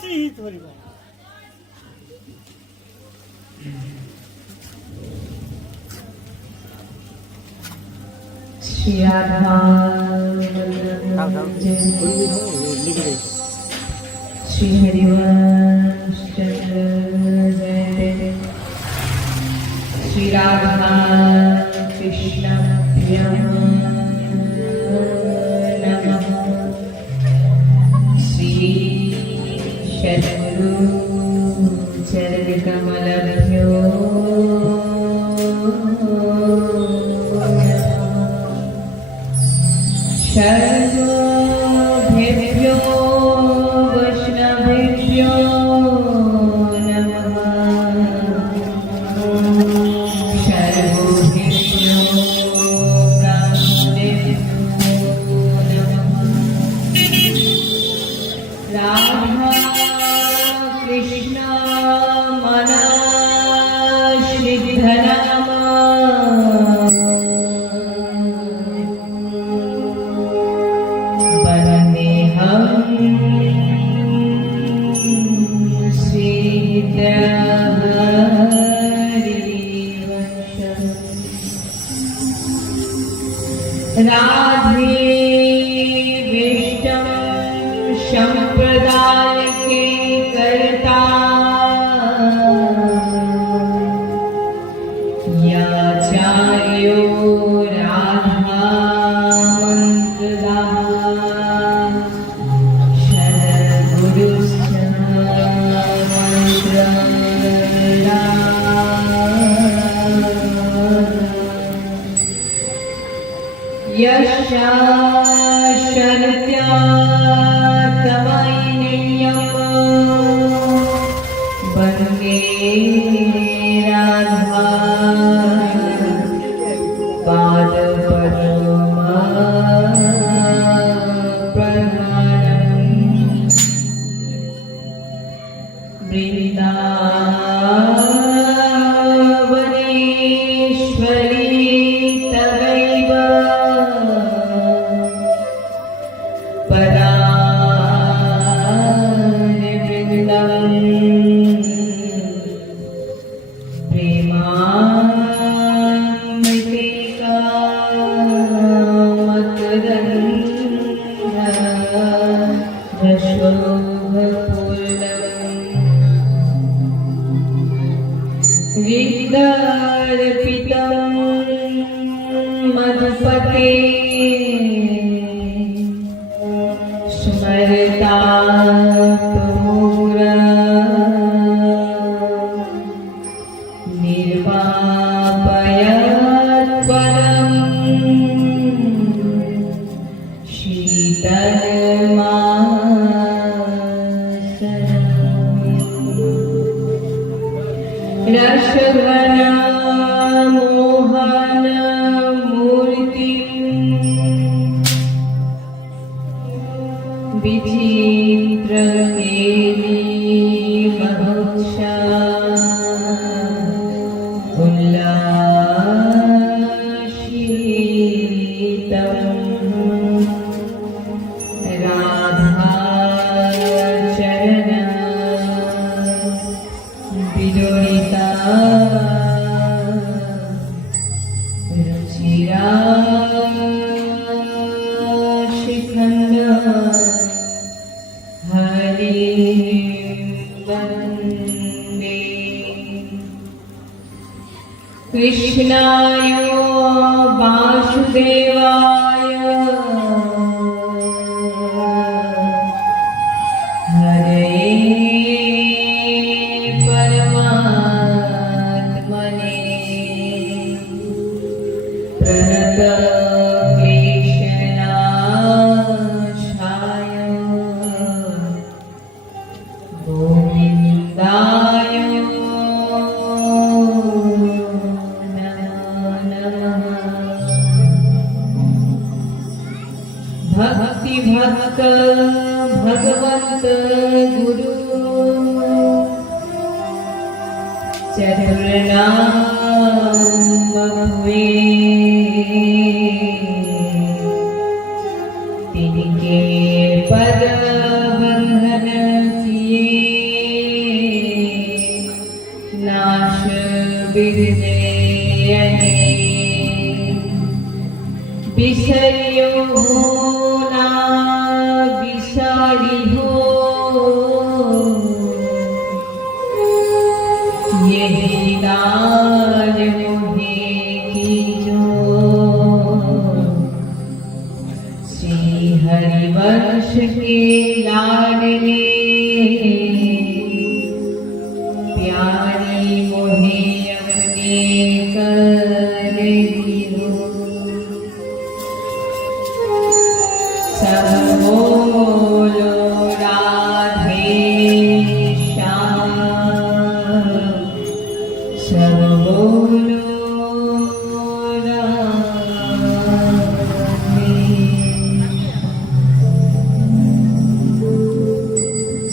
Shrihit horrible. Shri Radha Shri Harivansh जय श्री राधा कृष्ण प्रियम नमः श्री सद्गुरु चरण कमलभ्यो सर्वेभ्यो वैष्णवेभ्यो नमः सर्वेभ्यो ब्राह्मणेभ्यो नमः राधा कृष्ण मनःसिद्धनाम राधे विष्णु संप्रदाय के करता याचार्यो राधा मंत्रदाः सद्गुरुश्च शरत्या तमैन्यं वन्दे राधा पादपद्मप्रधानं वृन्दावनेश्वरी तवैव विदर्पितं मधुपते स्मरता पुरा निर्वापयत्वरं शीतलमासनं रसघना मोहन मूर्तिं विचित्र महोत्सा उल्लासितं राधा चरण विलोलिता रुचिरा शिखंड हरि वंदे कृष्णाय वासुदेवाय हरे परमात्मने प्रणतक्लेशनाशाय गोविन्दाय नमो नमः। भक्ति भक्त भगवंत गुरु चतुर्नाम हुए तिनके पद बंधन किए विजयने विषयो ना विषारी हो यही लाल मोहे की जो श्री हरिवंश के लाडले प्यारी मोहे अपने कर दियो सब बोलो राधे श्याम सब बोलो राधे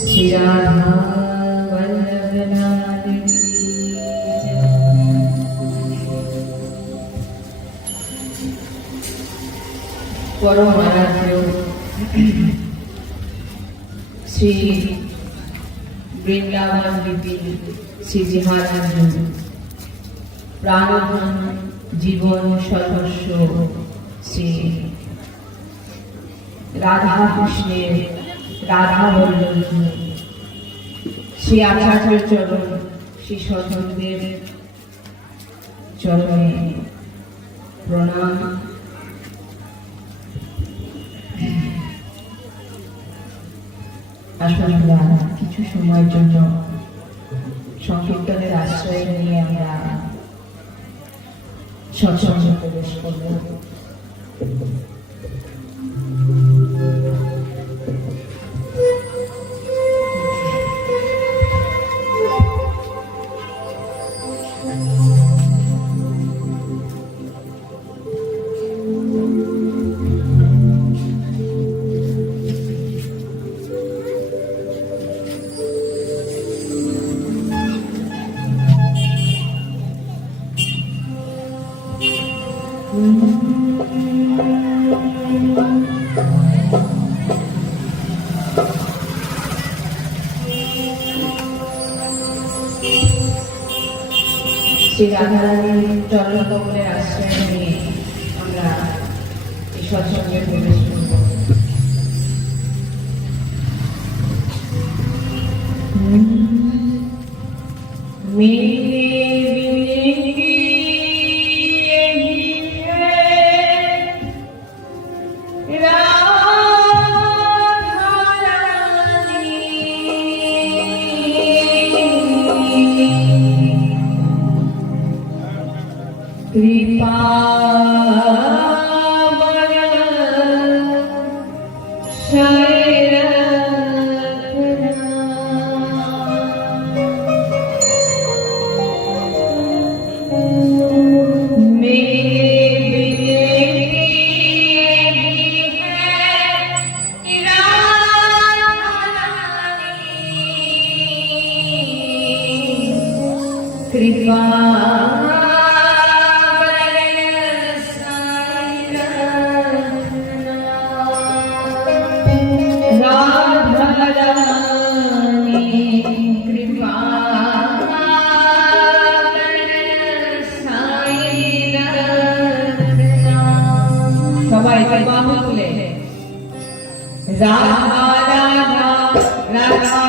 श्री राधा वल्लभ नाथ की जय। परम आराध्य श्री বৃন্দাবন বিপি শ্রীজি মহারাজ প্রাণধন জীবন সদস্য শ্রী রাধা কৃষ্ণের রাধা বল্লভ শ্রী আচার্য চরণ শ্রী সদনদেব চরণে প্রণাম। আসলে কিছু সময়ের জন্য সংকীর্তনের আশ্রয় নিয়ে আমরা সৎসঙ্গে প্রবেশ করব। শ্রী রাধারানীর চরণ কমলের আশ্রয় নিয়ে আমরা এই সৎসঙ্গে প্রবেশ করব। कृपा সবাই বাহু তুলে রাধা রাধা রাধা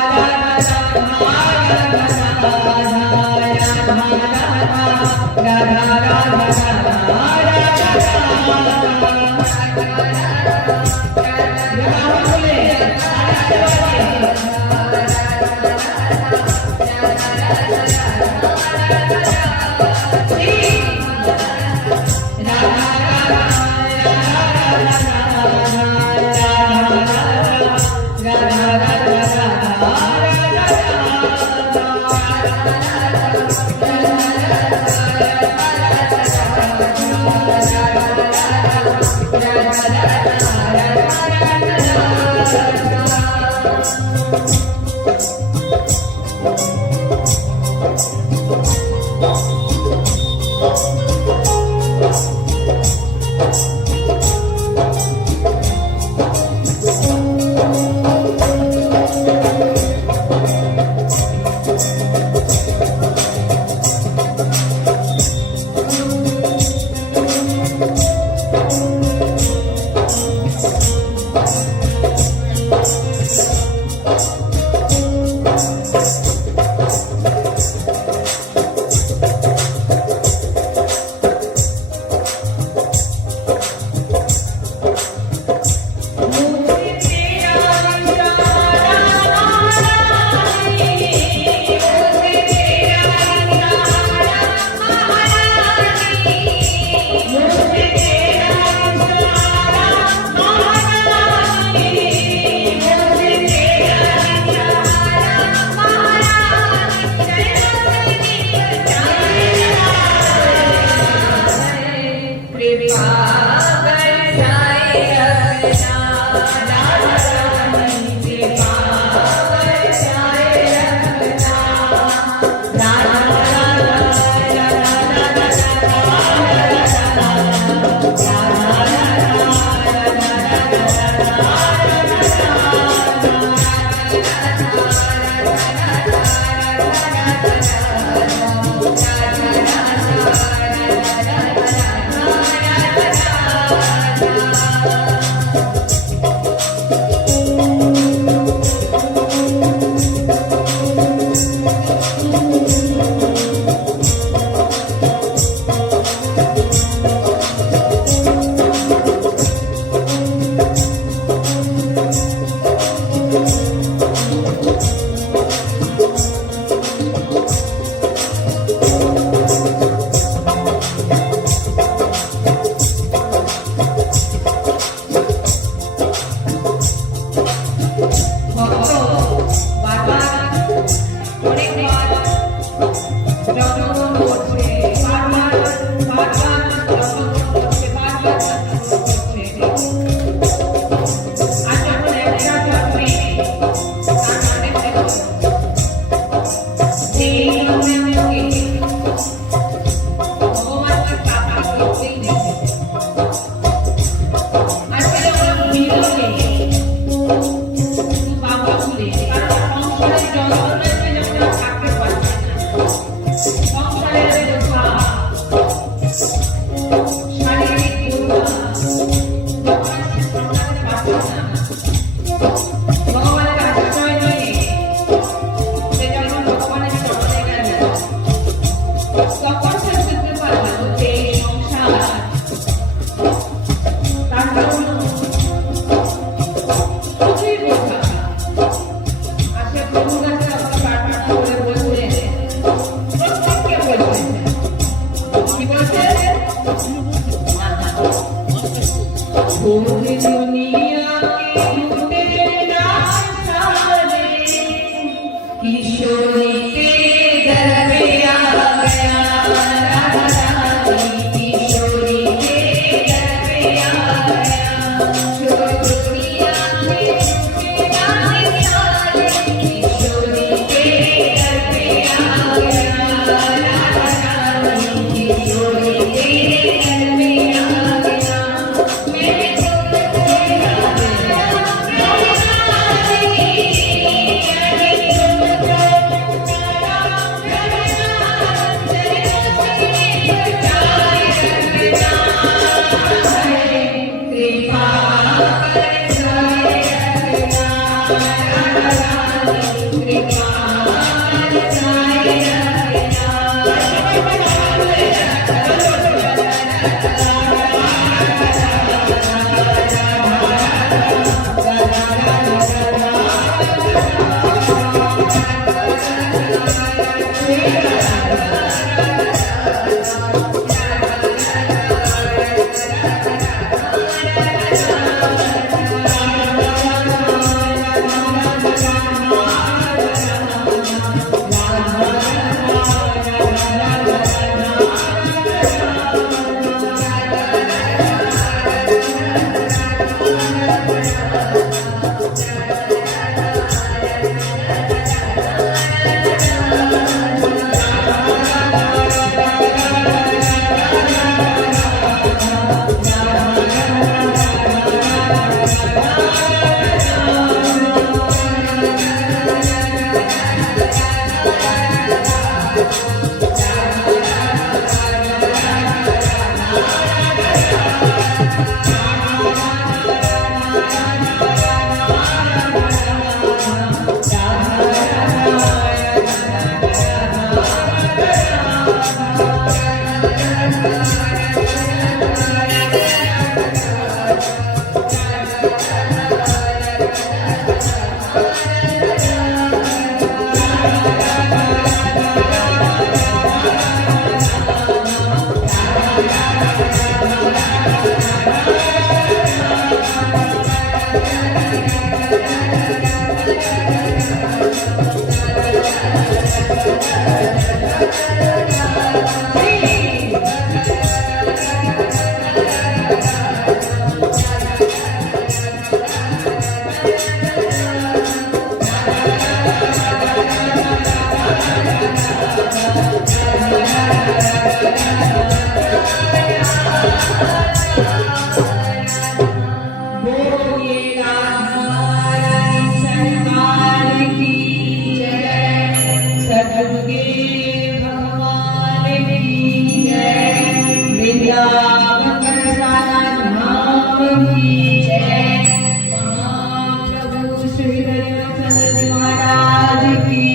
की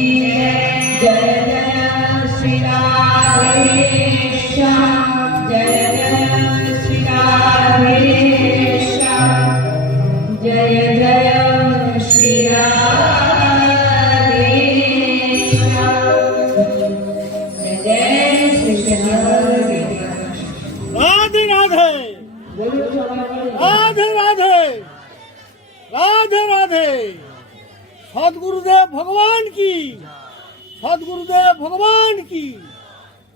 जय जय श्री राधे श्याम जय जय श्री राधे श्याम जय जय श्री राधे श्याम जय जय श्री राधे राधे राधे राधे राधे राधे राधे सदगुरुदेव भगवान की सदगुरुदेव भगवान की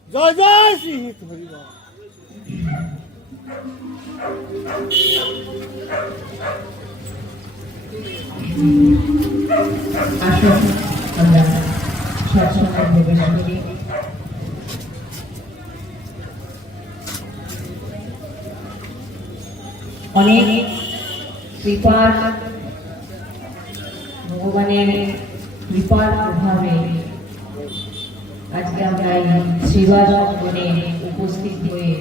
जय जय श्री हित हरिवाल। আসুন আমরা সৎসঙ্গে প্রবেশ করি। অনেক কৃপার ভগবানের কৃপার প্রভাবে আজকে আমরা এই শ্রীবাস ভবনে উপস্থিত হয়ে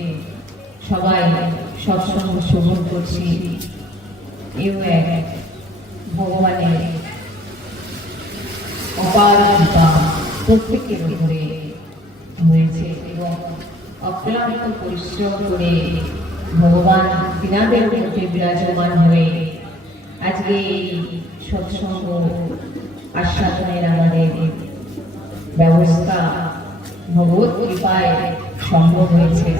সবাই সৎসঙ্গ শ্রবণ করছি। এও এক ভগবানের অপার কৃপা প্রত্যেকের উপরে হয়েছে এবং অক্লান্ত পরিশ্রম করে ভগবান তিনাদের মধ্যে বিরাজমান হয়ে আজকে এই সৎসঙ্গ আস্বাদনের আমাদের ব্যবস্থা ভগবত কৃপায় সম্ভব হয়েছে।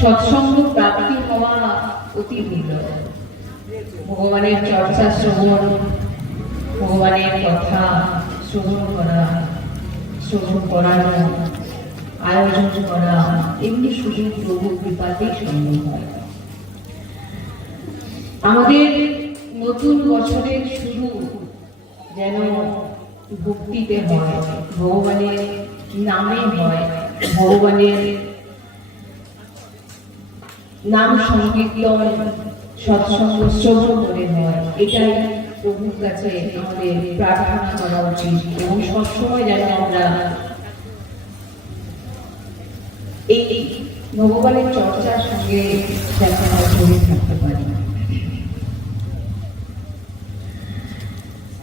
সৎসঙ্গ প্রাপ্তি হওয়া অতি দুর্লভ। ভগবানের চর্চা শ্রবণ, ভগবানের কথা শ্রবণ করা, শ্রবণ করানো, আয়োজন করা এমনি শুধু প্রভু কৃপাতেই সম্ভব হয়। আমাদের নতুন বছরের শুরু যেন ভক্তিতে হয়, ভগবানের নামে হয়, ভগবানের নাম সংকীর্তন সৎসঙ্গ শ্রবণ করে হয়। এটাই প্রভুর কাছে আমাদের প্রার্থনা করা উচিত এবং সবসময় যেন আমরা এই ভগবানের চর্চার সঙ্গে যেন আমরা জড়িয়ে থাকতে পারি।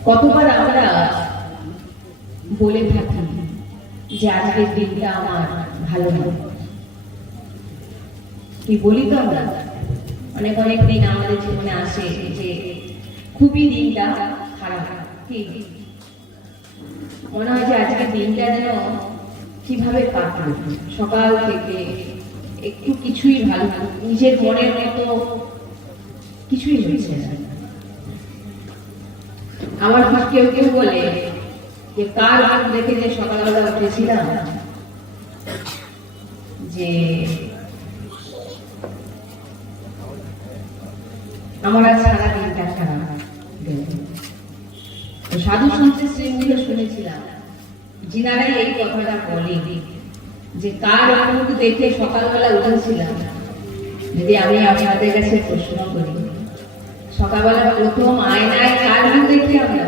কতবার আমরা বলে থাকি যে আজকের দিনটা আমার ভালো না, কি বলি তো আমরা অনেক অনেক দিন আমাদের জীবনে আসে যে খুবই দিনটা খারাপ, কি মনে হয় যে আজকের দিনটা যেন কিভাবে কাটলো, সকাল থেকে একটু কিছুই ভালো নিজের মনের মতো কিছুই হচ্ছে না। আমার কেউ কেউ বলে যে কার মুখ দেখে যে সকালবেলা উঠেছিলাম যে আমার আজ সারা দিনটা খারাপ গেল। সাধু সন্তের শ্রীমুখে শুনেছিলাম যিনারাই এই কথাটা বলে যে কার মুখ দেখে সকালবেলা উঠেছিলাম। যদি আমি আপনাদের কাছে প্রশ্ন করি, সকালবেলা প্রথম আয়নায় কার মুখ দেখি আমরা?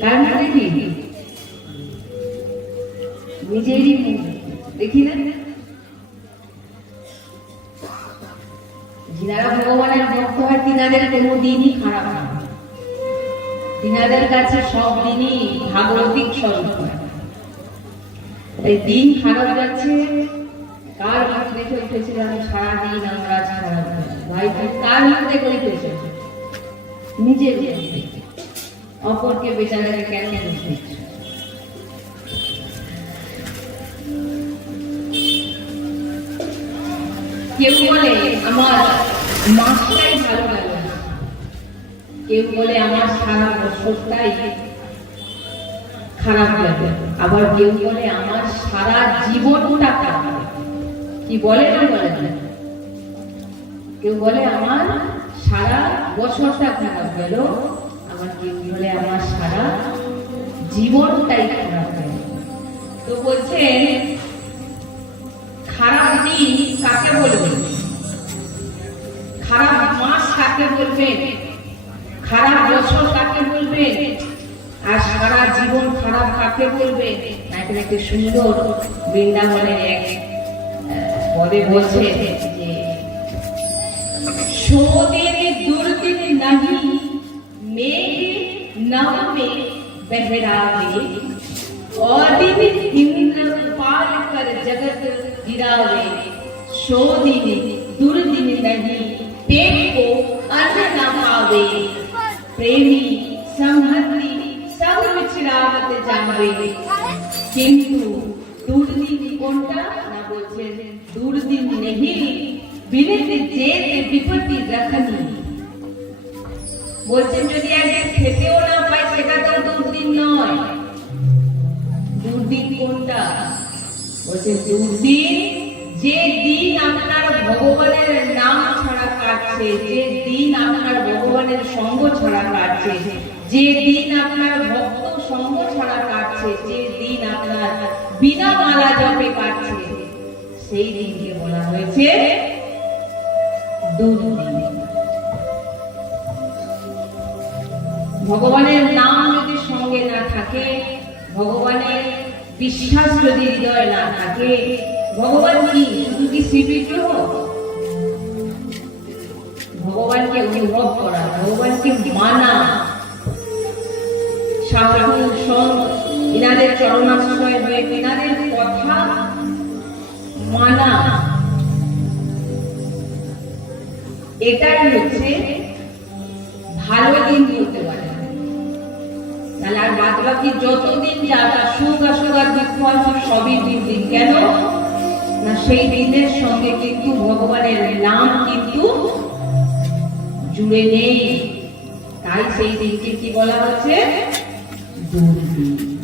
কার মুখ দেখি? নিজেরই মুখ দেখি না? যিনারা ভগবানের ভক্ত হয় তিনাদের কোনো দিনই খারাপ না, তিনাদের কাছে সব দিনই ভাগবতিক স্বরূপ হয়। এই দিন খারাপ যাচ্ছে, কার মুখ দেখে উঠেছিলাম সারাদিন আমরা আজ খারাপ ভাই, কার মুখ দেখে উঠেছে? নিজের অপরকে বেচারাকে কেন বুঝতে? কেউ বলে আমার মাসটাই ভালো গেল, কেউ বলে আমার সারা বছরটাই খারাপ গেল, আবার কেউ বলে আমার সারা জীবনটা খারাপ। কি বলে না বলে না? কেউ বলে আমার সারা বছরটা খারাপ গেল, আবার কেউ বলে আমার সারা জীবনটাই খারাপ গেল। তো বলছেন খারাপ দিন কাকে বলবে, খারাপ মাস কাকে বলবে, খারাপ বছর কাকে বলবে, আর সারা জীবন খারাপ কাকে বলবে? এখানে একটি সুন্দর বৃন্দাবনের এক পদে বলছে যে शोदिन दुर्दिन नहीं मेघ नभ में बहरावे और दिन इंद्र पाल कर जगत गिरावे शोदिन दुर्दिन नहीं पेट को अन्न न पावे प्रेमी संहति सब विचरावत जावे किंतु दुर्दिन कोनटा ना बोलছেন दुर्दिन नहीं বিনেতে যেতে বিপত্তি রাখনি বলছেন যদি একদিন খেতেও না পাই সেটা তো দুর্দিন নয় দুর্দিন কোনটা বলছে দুর্দিন যে দিন আপনার ভগবানের নাম ছাড়া কাটছে যে দিন আপনার ভগবানের সঙ্গ ছাড়া কাটছে যে দিন আপনার ভক্ত সঙ্গ ছাড়া কাটছে যে দিন আপনার বিনা মালা জপে কাটছে সেই দিনকে বলা হয়েছে দুর্দিন ভগবানের নাম যদি সঙ্গে না থাকে ভগবানের বিশ্বাস যদি হৃদয়ে না থাকে ভগবান কি শুধু কি শ্রীবিগ্রহ ভগবানকে অনুভব করা ভগবানকে মানা সাধু সন্ত ইনাদের চরণাশ্রয় হয়ে ইনাদের কথা মানা এটাই হচ্ছে ভালো দিন বলতে পারে তাহলে আর বাদ বাকি যতদিন যাবে সুখ আসুক আর দুঃখ আসুক সবই দিন কেন না সেই দিনের সঙ্গে কিন্তু ভগবানের নাম কিন্তু জুড়ে নেই তাই সেই দিনকে কি বলা হচ্ছে দুর্দিন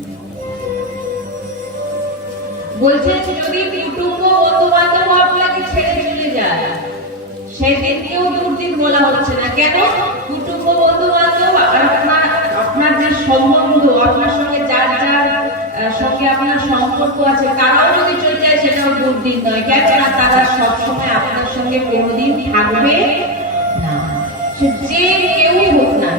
বলছেন যদি কুটুম্ব বন্ধু বান্ধব আপনাকে ছেড়ে চলে যায় সেই দিনকেও দুর্দিন বলা হচ্ছে না কেন কুটুম্ব বন্ধু বান্ধব আপনার যে সম্বন্ধ আপনার সঙ্গে যার যার সঙ্গে আপনার সম্পর্ক আছে তারাও যদি চলে যায় সেটাও দুর্দিন নয় কেন না তারা সবসময় আপনার সঙ্গে কোনোদিন থাকবে না সে যে কেউই হোক না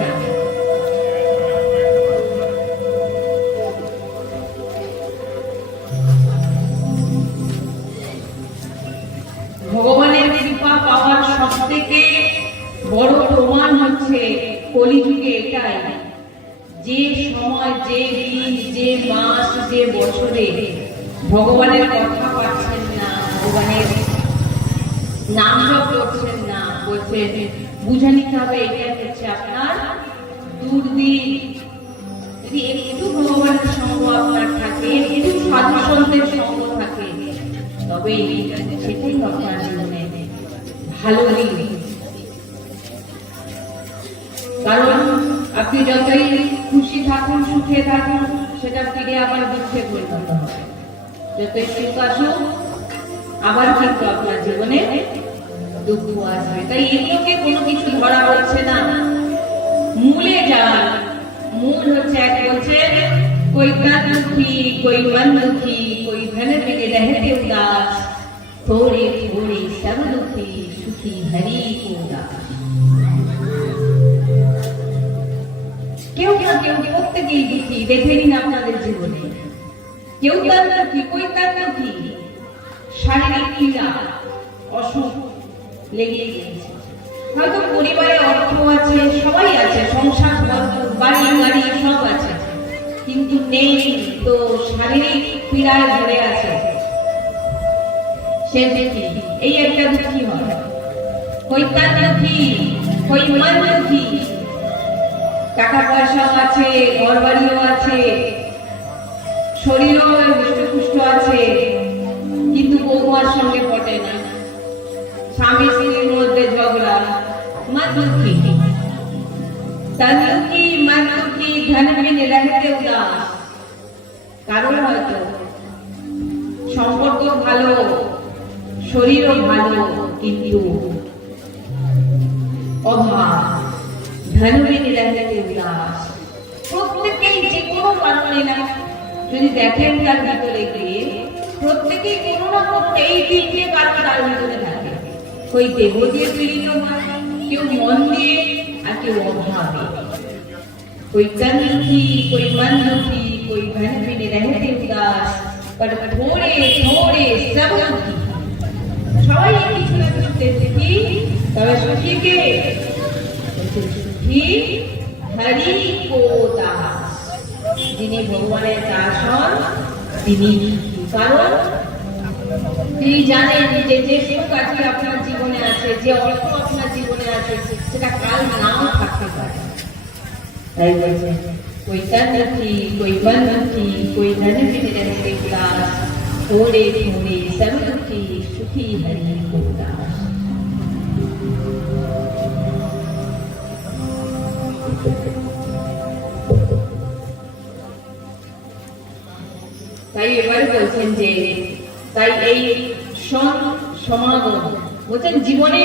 ভগবানের কৃপা পাওয়ার সবথেকে বড় প্রমাণ হচ্ছে কলিযুগে এটাই যে সময় যে দিন যে মাস যে বছরে ভগবানের কথা পাচ্ছেন না ভগবানের নাম জপ করছেন না বলছেন বুঝে নিতে হবে এটা হচ্ছে আপনার দুর্দিন যদি একটু ভগবানের সঙ্গ আপনার থাকে একটু সাধু সন্তের সঙ্গ থাকে তবে সেটাই আপনার জীবনে ভালো দিন কারণ আপনি যতই খুশি থাকুন সুখে থাকুন সেটা ফিরে আবার দুঃখে পরিণত হবে যতই সুখ আসুক আবার কিন্তু আপনার জীবনে দুঃখ আসবে তাই এগুলোকে কোনো কিছু ধরা হচ্ছে না মূলে যান মূল হচ্ছে এক বলছে कोई तन दुखी कोई मन दुखी कोई धन बिन रहते उदास थोड़े थोड़े सब दुखी सुखी हरि को दास কেউ না কেউ প্রত্যেকেই দুঃখী দেখে নিন আপনাদের জীবনে কেউ তার দুঃখী কই তার দুঃখী শারীরিক পীড়া অসুখ লেগেই গেছে হয়তো পরিবারে অর্থ আছে সবাই আছে সংসার বাড়ি গাড়ি সব আছে কিন্তু নেই তো শারীরিক পীড়ায় ধরে আছে সে দুঃখী এই একটা দুঃখী হয় কই তার দুঃখী কই মন দুঃখী টাকা পয়সাও আছে ঘর বাড়িও আছে শরীরও হৃষ্টপুষ্ট আছে কিন্তু বৌমার সঙ্গে পটে না স্বামী স্ত্রীর মধ্যে ঝগড়া মন দুঃখী तन दुखी मन दुखी धन बिन रहते उदास কারণ হয়তো সম্পর্ক ভালো শরীরও ভালো কিন্তু অভাব ধন বিন रहते उदास প্রত্যেকেই যে কোনো কারণে না যদি দেখেন তার ভিতরে গিয়ে প্রত্যেকেই কোনো না কোনো এই তিনটে কারণ তার ভিতরে থাকে কই দেহ দিয়ে পীড়িত হয় কেউ মন দিয়ে আর কেউ অভাবে कोई तन दुखी कोई मन दुखी कोई धन बिन रहते उदास पर थोड़े थोड़े सब दुखी সবাই কিছু না কিছু দুঃখী তবে সুখী কে? সুখী হরি কো দাস, যিনি ভগবানের দাস হন তিনি সুখী। কারণ তিনি জানেন যে যে সুখ আজকে আপনার জীবনে আছে, যে অর্থ আপনার জীবনে আছে, সেটা কাল নাও থাকতে পারে। তাই বলছে कोई तन थी, कोई बन थी, कोई धन विजन के दास, थोड़े थोड़े सब दुखी, सुखी हरि को दास। তাই এবারে বলছেন যে তাই এই সমাগম বলছেন জীবনে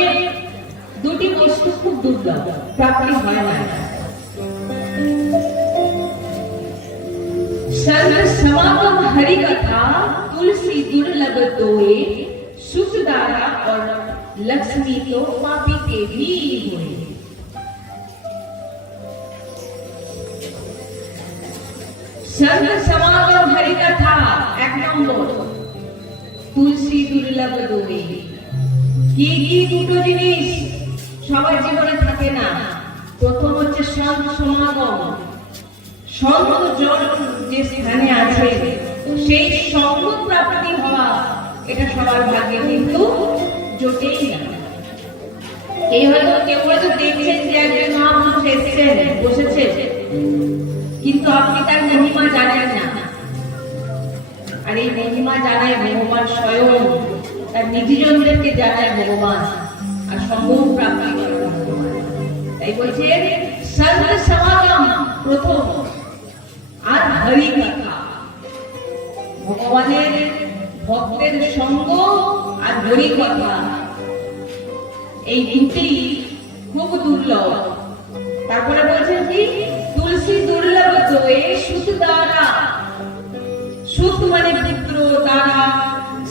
দুটি বস্তু খুব দুর্লভ, প্রাপ্তি হয় না। सर्व समागम हरि कथा, तुलसी दुर्लभ दोए, सुख दारा और लक्ष्मी तो पापी के भी हुए। सर्व समागम हरि कथा एक नंबर, तुलसी दुर्लभ दोए। কি কি দুটো জিনিস সবার জীবনে থাকে না? প্রথম হচ্ছে সমাগম, সঙ্গ জন যে স্থানে আছে সেই সঙ্গ প্রাপ্তি হওয়া, এটা সবার ভাগ্যে কিন্তু জোটেই না। এই হয়তো কেউ হয়তো দেখছেন যে একজন মহাপুরুষ এসেছেন, বসেছেন, কিন্তু আপনি তার মহিমা জানেন না। আর এই মহিমা জানায় ভগবান স্বয়ং, তার নিজজনদেরকে জানায় ভগবান, আর সঙ্গ প্রাপ্তি করে ভগবান। তাই বলছে সর্ব সমাগম প্রথম, আর হরি কথা, ভগবানের ভক্তের সঙ্গ আর হরি কথা, এই দুটি খুব দুর্লভ। তারপরে বলছেন কি তুলসী দুর্লভ দোয়ে, সুখ দ্বারা, সুখ মানে পুত্র, দ্বারা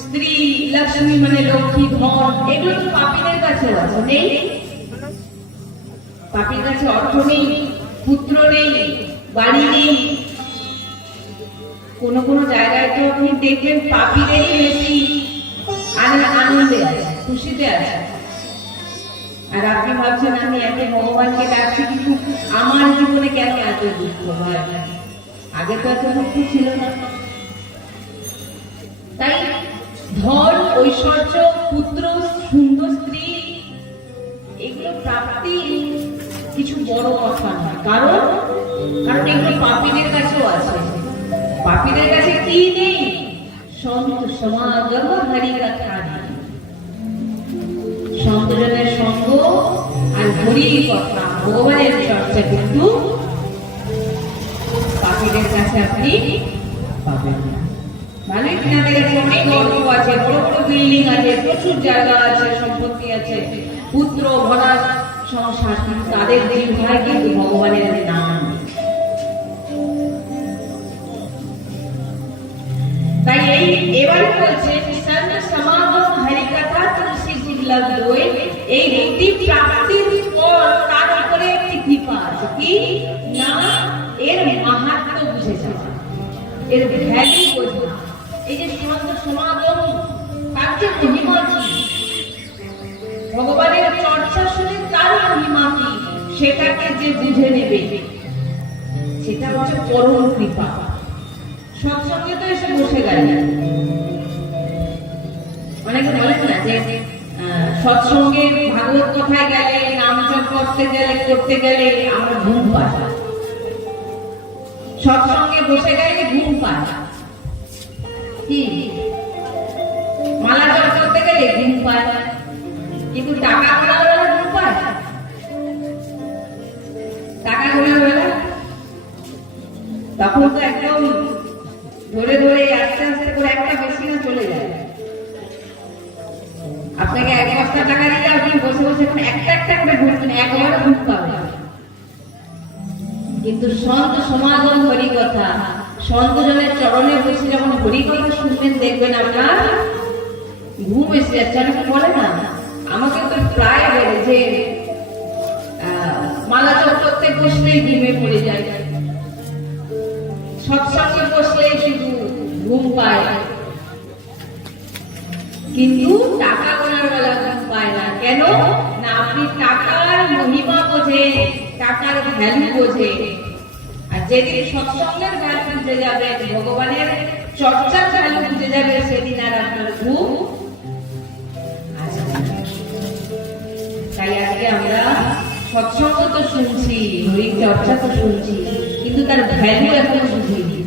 স্ত্রী, লক্ষ্মী মানে লক্ষ্মী, ধন, এগুলো তো পাপীদের কাছে আছে, নেই? পাপীর কাছে অর্থ নেই, পুত্র নেই, বাড়ি নেই। কোন কোন জায়গায় তো আপনি দেখবেন পাপীদেরই বেশি আনন্দে আছে, খুশিতে আছে। আর আপনি ভাবছেন আমি এত ভগবানকে ডাকছি, কিন্তু আমার জীবনে কেন এত দুঃখ হয়? আগে তো এত দুঃখ ছিল না। তাই ধন, ঐশ্বর্য, পুত্র, সুন্দর স্ত্রী, এগুলো প্রাপ্তি কিছু বড় কথা নয়। কারণ এগুলো পাপীদের কাছেও আছে। পাপীদের কাছে কি নেই? সন্ত সমাগম হরি কথা নেই, সন্তজনের সঙ্গ আর হরি কথা, ভগবানের চর্চা কিন্তু পাপীদের কাছে আপনি পাবেন না। মানে কিনাদের কাছে অনেক গর্ব আছে, বড় বড় বিল্ডিং আছে, প্রচুর জায়গা আছে, সম্পত্তি আছে, পুত্র ভরা সংসার, তাদের জিহ্বায় কিন্তু ভগবানের নাম। তাই এই এবারে বলছে সর্ব সমাগম হরি কথা, তুলসী দুর্লভ দোয়ে, এই রীতি প্রাপ্তির পর তার উপরে একটি কৃপা আছে, কি না এর মাহাত্ম্য বুঝে যাওয়া, এর ভ্যালু বোঝা। এই যে সর্ব সমাগম, তার যে মহিমা কি, ভগবানের চর্চা শুনে তার মহিমা কি, সেটাকে যে বুঝে নেবে, সেটা হচ্ছে পরম কৃপা। সৎসঙ্গে তো এসে বসে গেল, অনেকে বলেন না যে সৎসঙ্গে ভাগবত কথায় গেলে, নাম জপ করতে গেলে আমরা ঘুম পাই, সৎসঙ্গে বসে গেলে ঘুম পাই, কি মালা জপ করতে গেলে ঘুম পায়, কিন্তু টাকা গোলা বেলা ঘুম পায়, টাকা গোলা বেলা তখন তো একদম ধরে ধরে আস্তে আস্তে করে একটা মেশিনে চলে যায়। আপনাকে 1 বস্তা টাকা দিলে আপনি বসে বসে একটা একটা করে ঘুরবেন, একবারে ঘুম পাবেন। কিন্তু সন্ত সমাগম হরি কথা, সন্তজনের চরণে বসে যখন হরি কথা শুনবেন, দেখবেন আপনার ঘুম এসে যাচ্ছে। আমি বলে না, আমাকে তো প্রায় বলে যে মালা জপ করতে বসলেই ঘুমে পড়ে যায়, সৎসঙ্গে বসলেই শুধু ঘুম পায়, কিন্তু টাকা গোনার বেলা ঘুম পায় না। কেন না? আপনি টাকার মহিমা বোঝে, টাকার ভ্যালু বোঝে, আর যেদিন সৎসঙ্গের ভ্যালু বুঝে যাবে, ভগবানের চর্চার ভ্যালু বুঝে যাবে, সেদিন আর আপনার ঘুম আসবে না। তাই আজকে আমরা সৎসঙ্গ তো শুনছি, হরি চর্চা তো শুনছি, কিন্তু তার ভ্যালু এখনো বুঝিনি।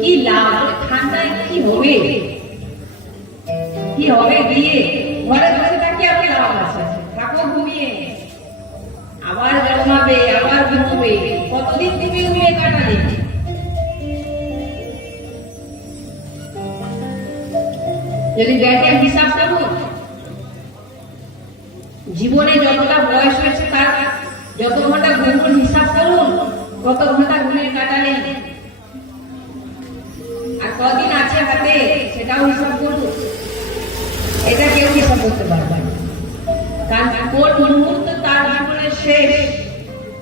কি লাভ? ঠান্ডায় কি হবে, কি হবে গিয়ে ঘরে বসে থাকি, আপনি লাভ আছে, থাকো ঘুমিয়ে, আবার জন্মাবে, আবার ঘুমবে, কতদিন ঘুমিয়ে ঘুমিয়ে কাটালে? যদি ব্যাটের হিসাব করুন, জীবনে যতটা বয়স হয়েছে তার যত ঘন্টা ঘুমের হিসাব করুন, কত ঘন্টা ঘুমিয়ে কাটালেন, আর কদিন আছে হাতে সেটাও হিসাব করুন। এটা কেউ হিসাব করতে পারবে না, কারণ কোন মুহূর্ত তার জীবনের শেষ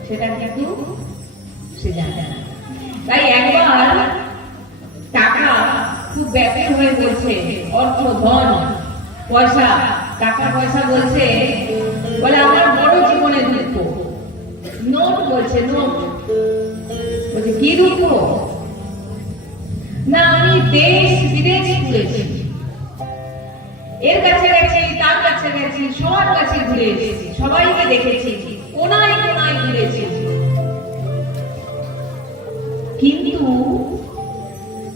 সেটা কিন্তু সে জানে না। তাই একবার টাকা খুব ব্যাপক হয়ে বলছে, অর্থ ধন পয়সা, টাকা পয়সা বলছে, বলে আমার বড় জীবনে দুঃখ। নোট বলছে, নোট বলছে কি দুঃখ? না আমি দেশ বিদেশ ঘুরেছি, এর কাছে গেছি, তার কাছে গেছি, সবার কাছে ঘুরে এসেছি, সবাইকে দেখেছি, কোনায় কোনায় ঘুরেছি, কিন্তু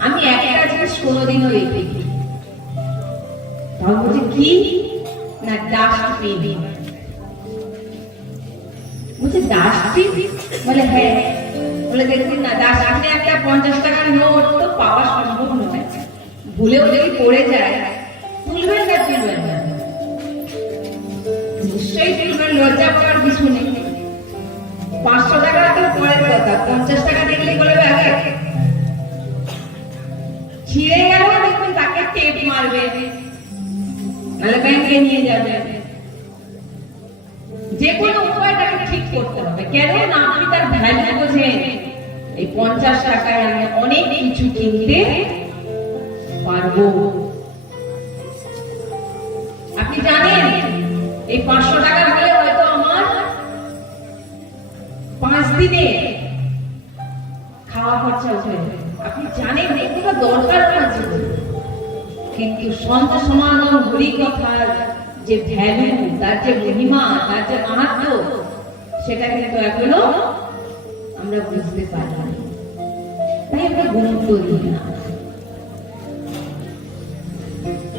আমি একটা জিনিস কোনোদিনও দেখিনি। তখন বলছে কি? না ডাস্টবিন। বলছে ডাস্টবিন? বলে হ্যাঁ। বলে দেখুন না, ডাস্টবিনে একটা 50 টাকার নোট তো পাওয়া সম্ভব নয়, ভুলেও যদি পড়ে যায় তুলবেন না, তুলবেন না, নিশ্চয়ই তুলবেন, লজ্জা পাওয়ার কিছু নেই। 500 টাকা তো পরের কথা, 50 টাকা দেখলে বলবে আগে ছিঁড়ে গেল, দেখবেন তাকে টেপ মারবে, নাহলে ব্যাংকে নিয়ে যাবে। যে কোনো উপায়টাকে ঠিক করতে হবে। কেন না আপনি তার ভ্যালু বোঝেন। এই 50 টাকায় আমি অনেক কিছু কিনতে পারবো। আপনি জানেন এই 500 টাকা হলে হয়তো আমার 5 দিনে খাওয়া খরচা উঠে যাবে। আপনি জানেন এগুলো দরকার আছে, কিন্তু সন্ত সমাগম হরি কথার যে ভ্যালু, তার যে মহিমা, তার যে মাহাত্ম্য, সেটা কিন্তু এখনো আমরা বুঝতে পারি না। তাই আমরা গুরুত্ব দিই না।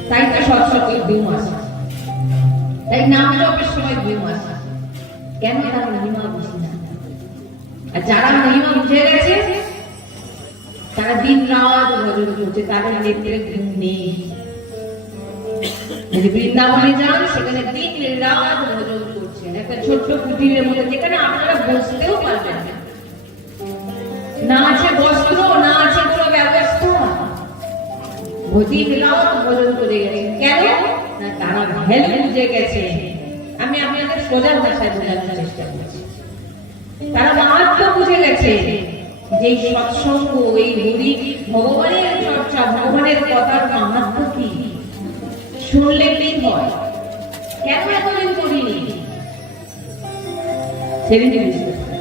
তাই তো সৎসঙ্গে ঘুম আসে, তাই নাম জপের সময় ঘুম আসে। কেন? তার মহিমা বুঝি না। আর যারা মহিমা বুঝে গেছে তারা দিন রাত ভজন করছে, তাদের নেত্রে ঘুম নেই। যদি বৃন্দাবনে যান, সেখানে দিন রাত ভজন করছেন, একটা ছোট্ট কুটিরের মধ্যে, যেখানে আপনারা বসতেও পারবেন না, না আছে বস্ত্র, না আছে কোনো ব্যবস্থা, দিন রাত ভজন করে গেছে। কেন? না তারা ভ্যালু বুঝে গেছে। আমি আপনাদের সোজা ভাষায় বোঝানোর চেষ্টা করছি। তারা মাহাত্ম্য বুঝে গেছে যে সৎসঙ্গ, এই হরি ভগবানের চর্চা, ভগবানের কথার মাহাত্ম্য কি, শুনলে কি হয়, কেন এতদিন করিনি, সেদিন বুঝতে পারে।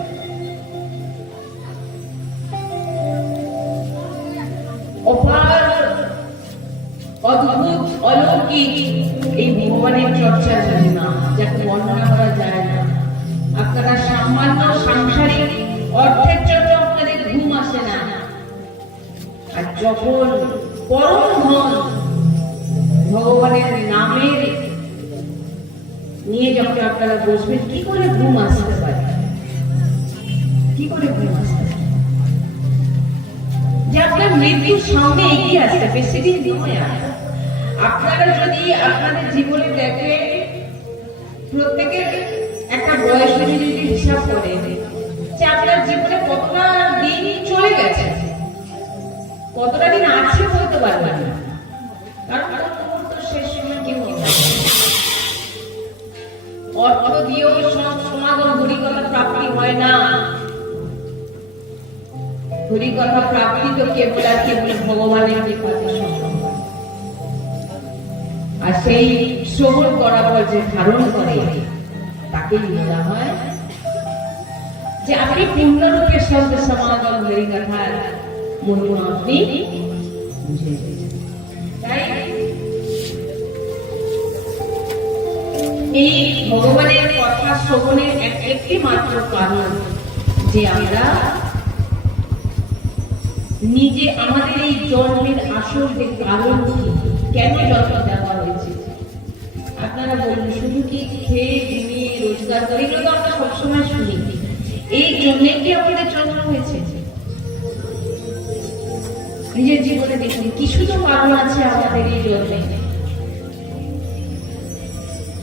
অপার অদ্ভুত অলৌকিক এই ভগবানের চর্চার মহিমা, যাকে বর্ণনা করা যায় না। আপনারা সামান্য সাংসারিক অর্থের জন্য আপনাদের ঘুম আসে না, আর যখন পরম ধন ভগবানের নামের নিয়ে যখন আপনারা বসবেন, কি করে ঘুম আসতে পারে? কি করে ঘুম আসতে পারে? যে আপনার মৃত্যুর সামনে এগিয়ে আসতে, বেশি দিন নয়। আপনারা যদি আপনাদের জীবনে দেখেন, প্রত্যেকের একটা বয়স যদি হিসাব করে যে আপনার জীবনে কতটা দিন চলে গেছে, কতটা দিন আছে বলতে পারবেন না, কারণ শেষ সময় কেউ অর্থ দিয়েও সমাগম হরিকথা প্রাপ্তি হয় না। হরিকথা প্রাপ্তি তো কেবল আর কেবল ভগবানের কৃপাতে সম্ভব। আর সেই শ্রবণ করার পর যে ধারণ করে তাকে তাকেই বলা হয় যে আপনি পূর্ণরূপে সন্ত সমাগম হয়ে কথার মহিমা আপনি বুঝে গেছেন। তাই এই ভগবানের কথা শ্রবণের একটি মাত্র কারণ যে আমরা নিজে আমাদের এই জন্মের আসল যে কারণ কি, কেন জন্ম দেওয়া হয়েছে। আপনারা বলুন, শুধু কি খেয়ে ঘুমিয়ে রোজগার করে, এগুলো তো আমরা সবসময় শুনি। এই জন্যে কি আমাদের জন্ম হয়েছে? নিজের জীবনে দেখুন কিছু তো কারণ আছে আমাদের এই জন্মে।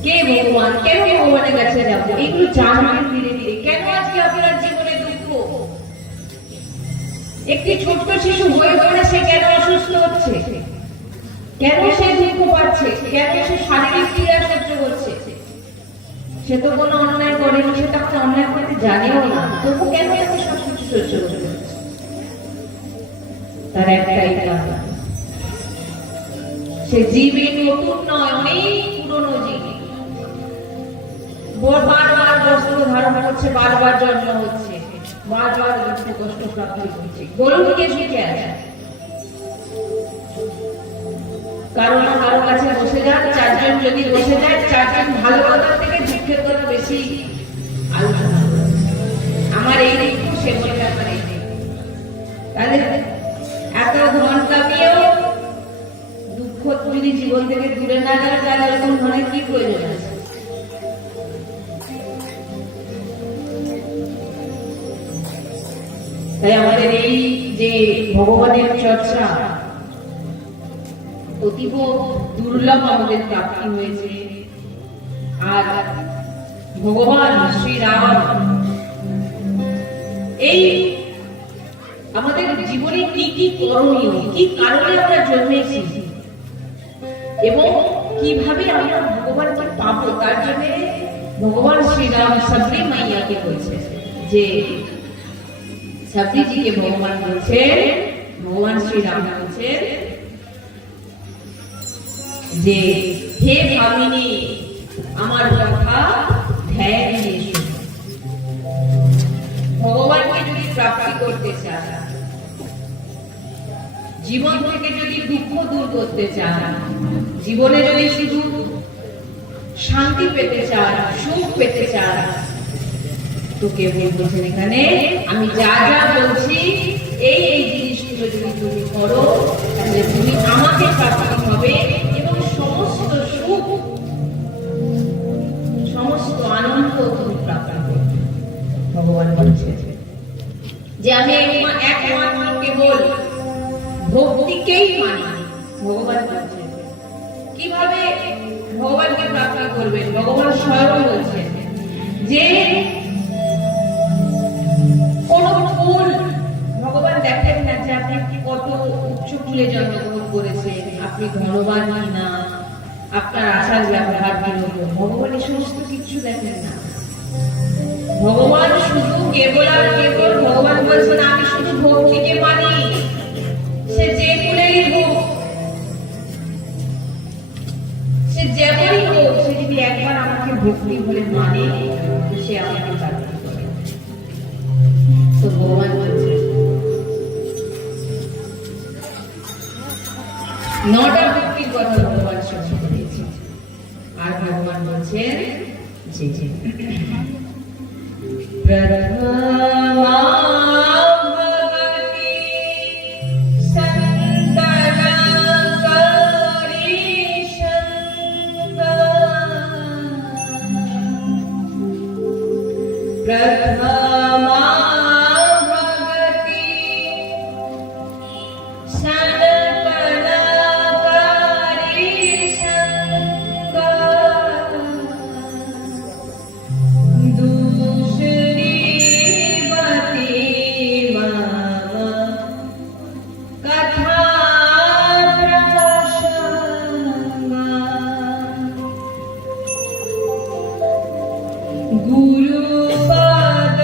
কে ভগবান, কেন ভগবানের কাছে যাবো, এগুলো জানবেন ধীরে ধীরে। কেন আজকে আপনার জীবনে দুঃখ? একটি ছোট্ট শিশু হয়ে পড়ে সে কেন অসুস্থ হচ্ছে, কেন সে দুঃখ পাচ্ছে, কেন সে শারীরিক পীড়া সহ্য করছে? সে তো কোনো অন্যায় করেনি, সে তাকে অন্যায় করতে জানেও না, তবু কেন তাকে সবকিছু সহ্য করতে হচ্ছে? তার একটাই কারণ, সে জীবে নতুন নয়, অনেক পুরনো জীব। বারবার বস্ত্র ধারণ করছে, বারবার জন্ম হচ্ছে, বারবার দুঃখ কষ্ট প্রাপ্তি করছে। বলুন কে সুখে আছে? কারো না কারো কাছে বসে যান, চারজন যদি বসে যায়, চারজন ভালো কথার থেকে দুঃখের কথা বেশি আলোচনা করে। আমার এই দুঃখ, সে বলবে আমার এই দুঃখ। তাদের এত ধন কামিয়েও দুঃখ যদি জীবন থেকে দূরে না গেলে, তাহলে এরকম ধনের কি প্রয়োজন আছে? তাই আমাদের এই যে ভগবানের চর্চা অতীব দুর্লভ আমাদের প্রাপ্তি হয়েছে। আর ভগবান শ্রীরাম এই আমাদের জীবনে কি কি করণীয়, কি কারণে আমরা জন্মেছি এবং কিভাবে আমরা ভগবানকে পাবো, তার জন্য ভগবান শ্রীরাম সবরি মাইয়াকে বলছে যে সবরিজিকে ভগবান বলছে, ভগবান শ্রীরাম বলছে যে হে ভামিনী, আমার কথা ধ্যান দিয়ে শোনো। ভগবানকে যদি প্রাপ্তি করতে চান, জীবন থেকে যদি দুঃখ দূর করতে চান, জীবনে যদি শুধু শান্তি পেতে চান, সুখ পেতে চান, তো কেবল বলছেন এখানে আমি যা যা বলছি এই এই জিনিসগুলো যদি তুমি করো, তাহলে তুমি আমাকে প্রাপ্তি হবে এবং সমস্ত সুখ, সমস্ত আনন্দ তুমি প্রাপ্তি করবে। ভগবান বলছে যে আমি একমাত্র কেবল ভক্তিকেই মানি। ভগবান বলছেন কিভাবে ভগবানকে প্রাপ্তি করবেন। ভগবান স্বয়ং বলছেন যে কোন ফুল ভগবান দেখেন না যে আপনি কত উচ্চ ফুলে জন্মগ্রহণ করেছেন, আপনি ধনবান কিনা, আপনার আচার ব্যবহার কিরকম, ভগবান এই সমস্ত কিছু দেখেন না। ভগবান শুধু কেবল আর কেবল ভগবান বলছেন আমি শুধু ভক্তিকে মানি। সে যে ফুলেরই হোক, সে যেমনই হোক, সে যদি একবার আমাকে ভক্তি বলে মানে, সে আমাকে প্রাপ্তি করে। তো ভগবান বলছেন 9টা ভক্তির কথা ভগবান সঙ্গে দিয়েছে। আর ভগবান বলছেন জি জি প্রথমা ভগতি সন্তনকারি সঙ্গ, প্রথমা गुरु पद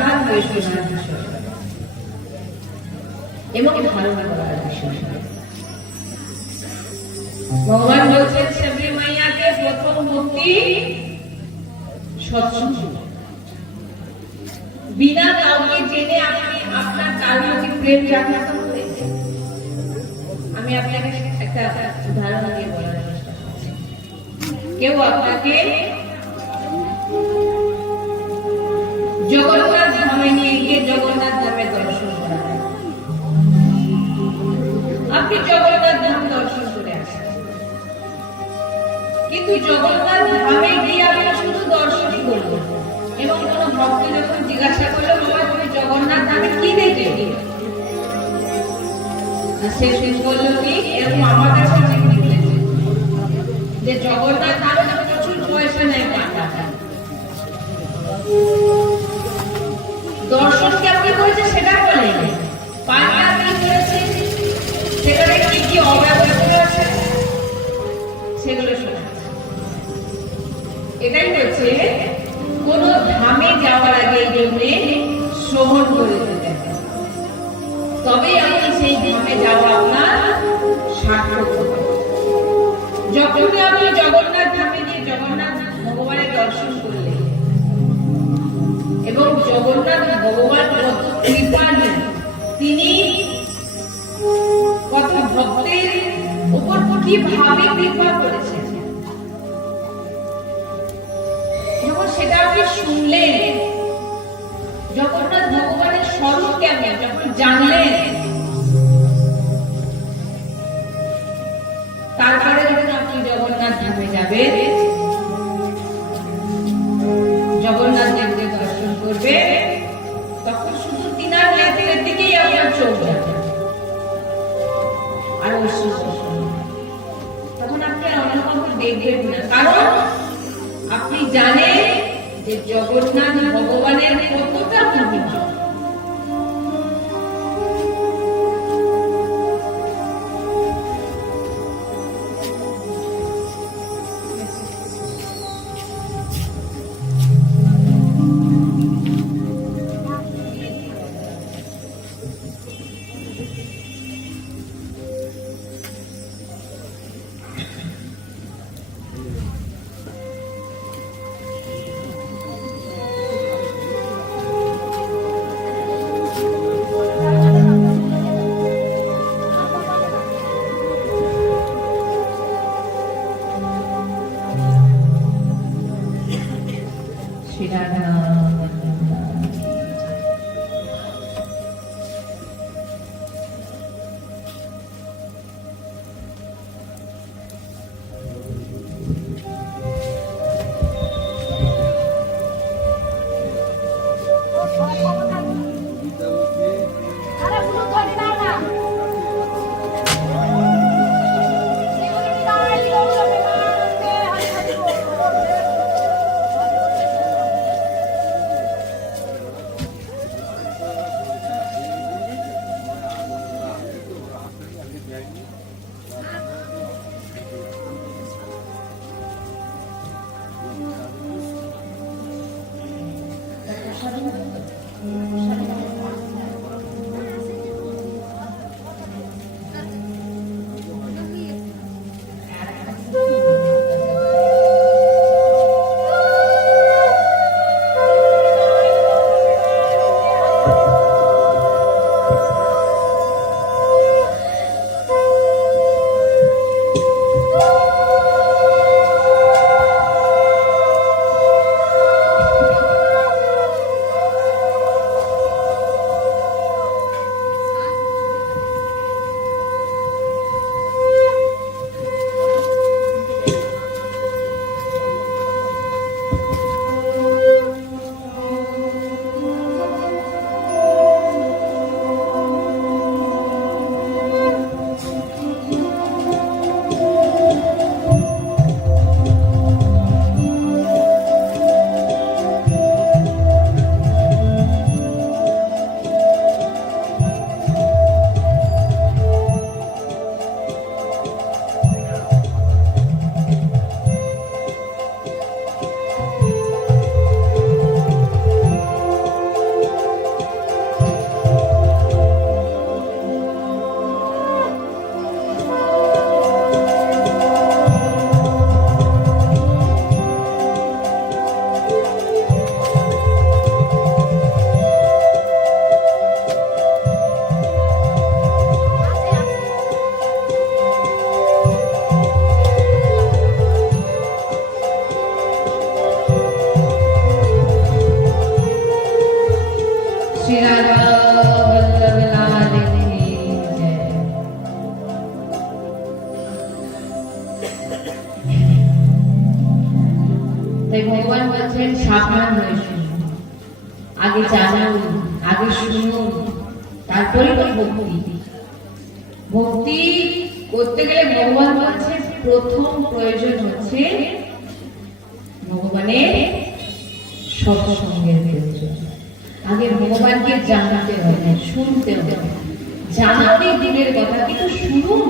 সমাধান হয়ে শোনার বিষয় এবং ধারণা করার বিষয়। ভগবান বলছেন সাবরি মাইয়াকে প্রথম ভক্তি সৎসঙ্গ। বিনা কাউকে জেনে আপনি আপনার তার প্রতি প্রেম জাগ্রত করতে। আমি আপনাকে একটা উদাহরণ দিয়ে বলার চেষ্টা করছি। কেউ আপনাকে জগন্নাথ ধামে নিয়ে গিয়ে জগন্নাথ ধামের দর্শন করাবেন। আপনি জগন্নাথ ধাম দর্শন করে আসেন, কিন্তু জগন্নাথ ধামে গিয়ে আপনি শুধু দর্শনই করবেন এবং কোন ভক্ত যখন জিজ্ঞাসা করলো বাবা তুমি জগন্নাথ ধামে কি দেখলে, সে শুনে বললো কি এরকম আমার কাছে জিজ্ঞেস করেছে যে জগন্নাথ ধামে প্রচুর পয়সা নেয় টাকা। দর্শন কেমন করেছে সেটা বলে, পায়রা কি করেছে, সেখানে কি কি অব্যবস্থা আছে সেগুলো শোনাচ্ছে। এটাই হচ্ছে কোন ধামে যাওয়ার আগে এই জন্য শ্রবণ করে যেতে, তবে আপনি সেই ধামে যাওয়া আপনার সার্থক হবে। যখন আপনি জগন্নাথ ধামে গিয়ে জগন্নাথ ভগবানের দর্শন করলেন এবং জগন্নাথ ভগবান কত কৃপান, তিনি কত ভক্তের উপর কিভাবে কৃপা করেছেন, যখন সেটা আপনি শুনলেন, জগন্নাথ ভগবানের স্বরূপ কেমন যখন জানলেন, তারপরে যখন আপনি জগন্নাথ ধামে যাবেন, জগন্নাথ দেবকে দর্শন করবে, তখন শুধু তিনার নেত্রের দিকেই আপনার চোখ যাবে আর তখন আপনি অন্য কাউকে দেখবেন না, কারণ আপনি জানেন যে জগন্নাথ ভগবানের কতটা মহিমা। श्री राधा वल्लभ लाल की जय। তাই ভগবান বলছেন সাবধান হয়ে শুনুন, আগে জানুন, আগে শুনুন, তারপরে তো ভক্তি। ভক্তি করতে গেলে ভগবান বলছে প্রথম প্রয়োজন হচ্ছে ভগবানের সৎসঙ্গের প্রয়োজন। আগে ভগবানকে জানতে হবে, শুনতে হবে। জানাতে দিনের কথা, কিন্তু শুনুন।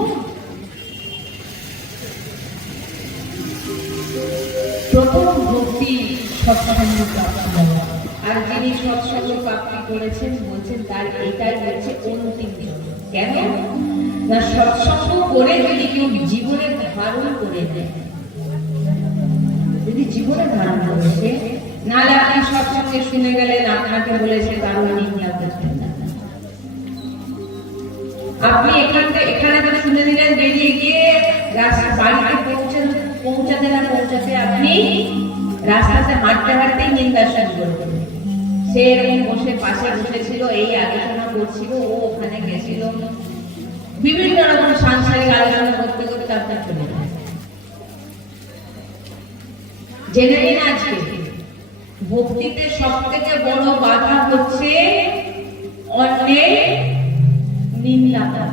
প্রথম ভক্তি সৎসঙ্গ প্রাপ্তি হওয়া। আর যিনি সৎসঙ্গ প্রাপ্তি করেছেন বলছেন তার এটাই হচ্ছে অন্তিম জন্ম। কেন না, সৎসঙ্গ করে যদি কেউ জীবনে ধারণ করে দেয়, যদি জীবনে ধারণ করেছে, নাহলে আপনি সৎসঙ্গে শুনে গেলেন, আপনাকে বলেছে কারণ নিন্দা করবেন না। আপনি এখানে তো শুনে দিলেন, বেরিয়ে গিয়ে বাড়িতে পৌঁছাতে না পৌঁছাতে আপনি রাস্তাতে হাঁটতে হাঁটতেই নিন্দা শুরু করবেন। সে এরকম বসে পাশে বসেছিল, এই আলোচনা করছিল, ও ওখানে গেছিল, বিভিন্ন রকম সাংসারিক আলোচনা করতে করতে আপনার চলে যায়। জেনে নিন আজকে ভক্তিতে সব থেকে বড় বাধা হচ্ছে অন্যের নিন্দা করা,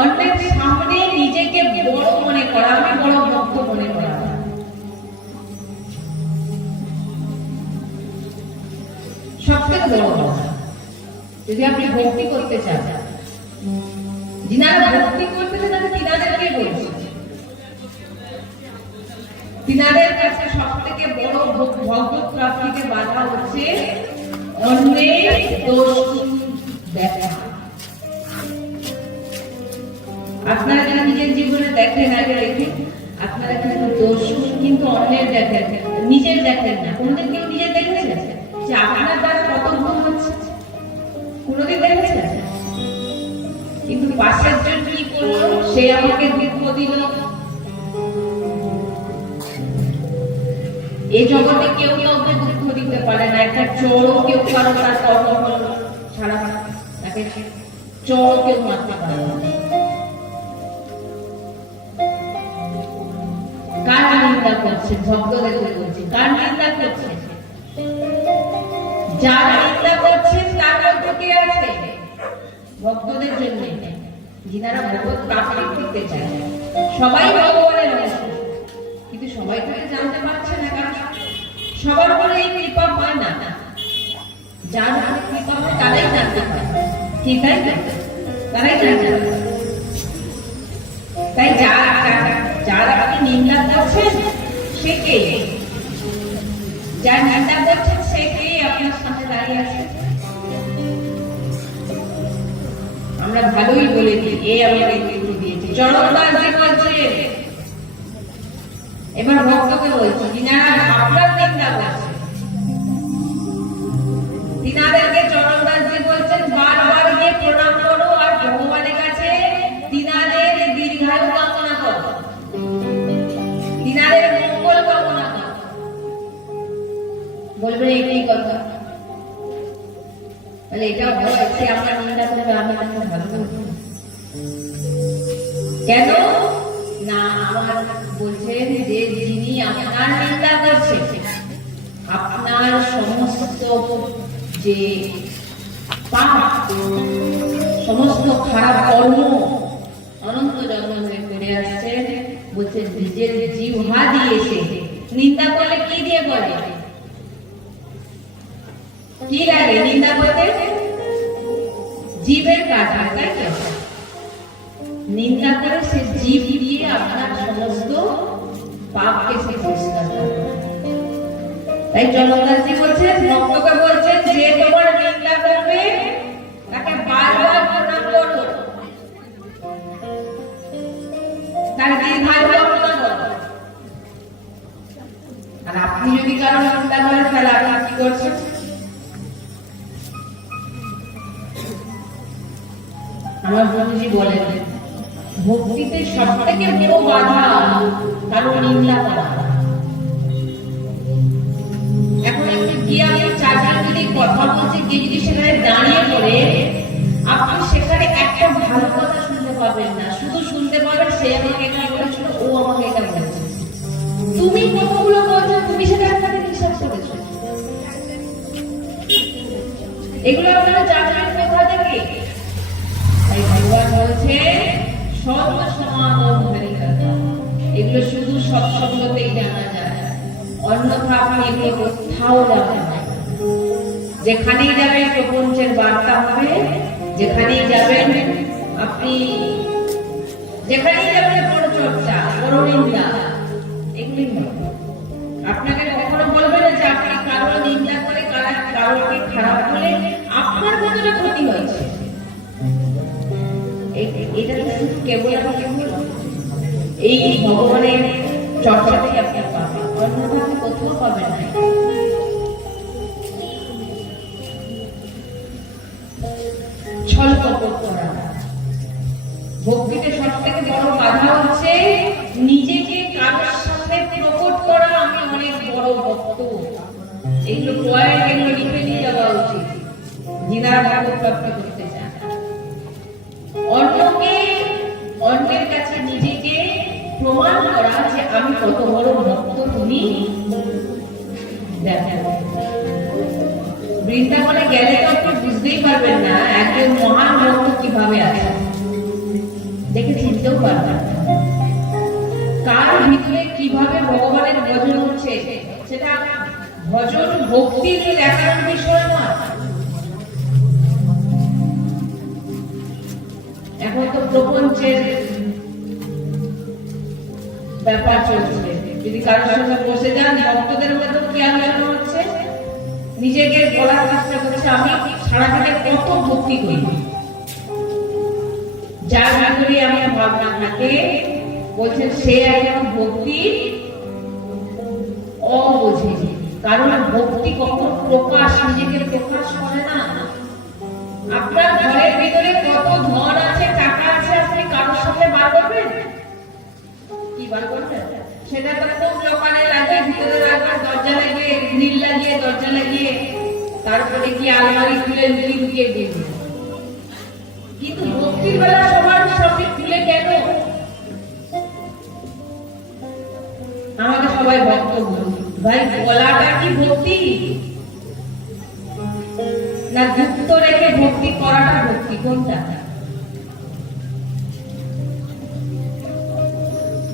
অন্যের সামনে নিজেকে বড় মনে করা, আমি বড় ভক্ত মনে করা। সব থেকে বড় কথা, যদি আপনি ভক্তি করতে চান, যিনারা ভক্তি করতেছে তাদের তিনাদেরকে বলছি, তিনাদের কাছে সব থেকে বড় ভগবত প্রাপ্তিতে বাধা হচ্ছে অন্যের দোষ দেখা। আপনারা যদি নিজের জীবনে দেখেন, আগে দেখেন, আপনারা কিন্তু দোষ কিন্তু অন্যের দেখেন, নিজের দেখেন না। কোনোদিন কেউ নিজের দেখেছে যে আপনার দ্বারা কত ভুল হচ্ছে? কোনোদিন দেখেছে? কিন্তু পাশের জন কি করলো, সে আমাকে দুঃখ দিল। এই জগতে কেউ কাউকে দুঃখ দিতে পারে না। একটা চোরও কেউ কারো তার কর্ম ছাড়া তাকে চোর কেউ মারতে পারে না। কার নিন্দা করছে? ভক্তদের বলছে, কার নিন্দা করছে? যারা নিন্দা করছে তার মধ্যে কে আছে? ভক্তদের জন্য, যিনারা ভগবত প্রাপ্তি করতে চায়। সবাই ভগবানের অংশ, কিন্তু সবাই তাকে জানতে পারছে না, কারণ সবার উপরে এই কৃপা হয় না। যার উপরে কৃপা হয় তারাই জানতে পারে, ঠিক আছে? তারাই জানতে পারে। তাই যারা আপনি নিন্দা করছেন সে কে? যার নিন্দা করছেন সে কে আপনার সামনে দাঁড়িয়ে আছে? আমরা ভালোই বলে দিই, এ আমাকে একটু দিয়েছে, চরণদাসজি বলছে। এবার ভক্তকে বলছি, যিনারা আপনার নিন্দা করছে, তিনাদেরকে চরণদাসজি বলছেন বারবার গিয়ে প্রণাম করো আর ভগবানের কাছে তিনাদের দীর্ঘায়ু কামনা করো, তিনাদের মঙ্গল কামনা করো। বলবেন এই কথা, তাহলে এটা হচ্ছে আমার নিন্দা করবে, আমি তাকে ভালো করবো কেন না? আমার বলছেন যে যিনি আপনার নিন্দা করছেন, আপনার সমস্ত যে পাপ, সমস্ত খারাপ কর্ম অনন্ত জন্ম ধরে করে আসছেন, বলছে নিজের জিহ্বা দিয়েছে। নিন্দা করলে কি দিয়ে বলে? কি লাগে নিন্দা করতে? জীবের কাজ হয়, তাই তো? নিন্দা করে সে জীব দিয়ে আপনার সমস্ত পাপকে সে পরিষ্কার করে। তাই চরণদাসজি বলছেন, ভক্তকে বলছেন, যে তোমার নিন্দা করবে তাকে বারবার প্রণাম করো, তার দীর্ঘায়ু কামনা করো। আর আপনি যদি কারো নিন্দা করেন তাহলে আপনি কি করছেন? আমার গুরুজি বলেন, ভক্তিতে সব থেকে বড় বাধা কারো নিন্দা করা। আমাকে এটা বলেছিল, ও আমাকে এটা বলেছে। তুমি কতগুলো বলছো, তুমি সেটা আপনাকে বিশ্বাস করেছো। এগুলো আপনারা জানবেন কোথা থেকে? তাই ভগবান বলছে সর্ব সমাগম হরিকথা। এগুলো শুধু সৎসঙ্গতেই জানা যায়, অন্যথা আপনি এগুলো কোথাও যাবেন না। যেখানেই যাবেন প্রপঞ্চের বার্তা হবে, যেখানেই যাবেন আপনি, যেখানেই যাবেন পরচর্চা, পরনিন্দা, এগুলি হবে। আপনাকে কখনো বলবে না যে আপনি কারো নিন্দা করে কারোকে খারাপ বলে আপনার কতটা ক্ষতি হয়েছে। এটা শুধু কেবল এই ভগবানের চর্চাতেই আপনি পাবেন, অন্যথা আপনি কোথাও পাবেন না। ছল কপট করা, ভক্তিতে সব থেকে বড় বাধা হচ্ছে নিজেকে কারোর সামনে প্রকট করা, আমি অনেক বড় ভক্ত। এগুলো পয়েন্ট, এগুলো লিখে নিয়ে যাওয়া উচিত যিনারা ভাগবত প্রাপ্তি করতে চান। অন্যের কাছে নিজেকে প্রমাণ করা যে আমি কত বড় ভক্ত তুমি দেখো। বৃন্দাবনে গেলে তো আপনি বুঝতেই পারবেন না একজন মহান ভক্ত কিভাবে আছে, দেখে চিনতেও পারবেন না কার ভিতরে কিভাবে ভগবানের ভজন হচ্ছে। সেটা ভজন ভক্তির দেখানোর বিষয় নয়। এখন তো প্রপঞ্চের ব্যাপার চলছে, যদি কারোর সঙ্গে বসে যান ভক্তদের মধ্যে কি আলোচনা হচ্ছে, নিজেকে বলার চেষ্টা করছে আমি সারাদিনে কত ভক্তি করি। যার ভিতরে আমার ভাবনা থাকে বলছেন সে একজন ভক্তি অবোঝে, কারণ ভক্তি কখনো প্রকাশ, নিজেকে প্রকাশ করে না। আপনার ঘরের ভিতরে কত ধন আছে, টাকা আছে, আপনি কারোর সামনে বার করবেন? কি বার করবেন? সেটা তো খুব লোকালে লাগিয়ে ভিতরে রাখবেন, দরজা লাগিয়ে, গ্রিল লাগিয়ে, দরজা লাগিয়ে, তারপরে কি আলমারি খুলে লুকিয়ে দিয়ে দিন। কিন্তু ভক্তির বেলা সবার সামনে খুলে কেন? আমাকে সবাই ভক্ত বলুন, ভাই বলাটা কি ভক্তি? না গুপ্ত রেখে ভক্তি করাটা ভক্তি? কোনটা?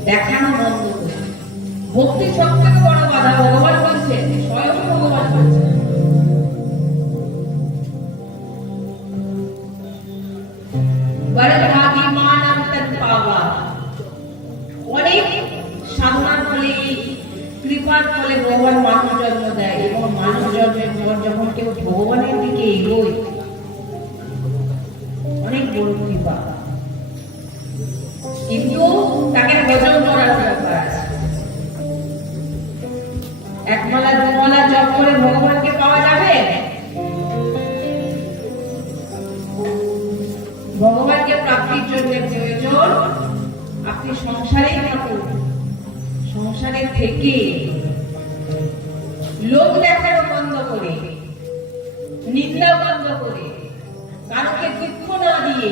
দেখানো বন্ধ করে। ভক্তি সব থেকে বড় বাধা ভগবান বলছে, স্বয়ং ভগবান বলছে। অনেক সাধনার ফলে, কৃপার ফলে ভগবান মানব জন্ম দেয়, এবং মানব জন্মের পর যখন কেউ ভগবানের দিকে এগোয়, অনেক বড় কৃপা। কিন্তু তাকে ভজন করার ব্যাপার আছে। একমালা দুমালা জপ করে ভগবানকে পাওয়া যাবে? ভগবানকে প্রাপ্তির জন্য প্রয়োজন আপনি সংসারেই থাকুন, সংসারে থেকে লোক দেখানো বন্ধ করে, নিন্দা বন্ধ করে, কারোকে দুঃখ না দিয়ে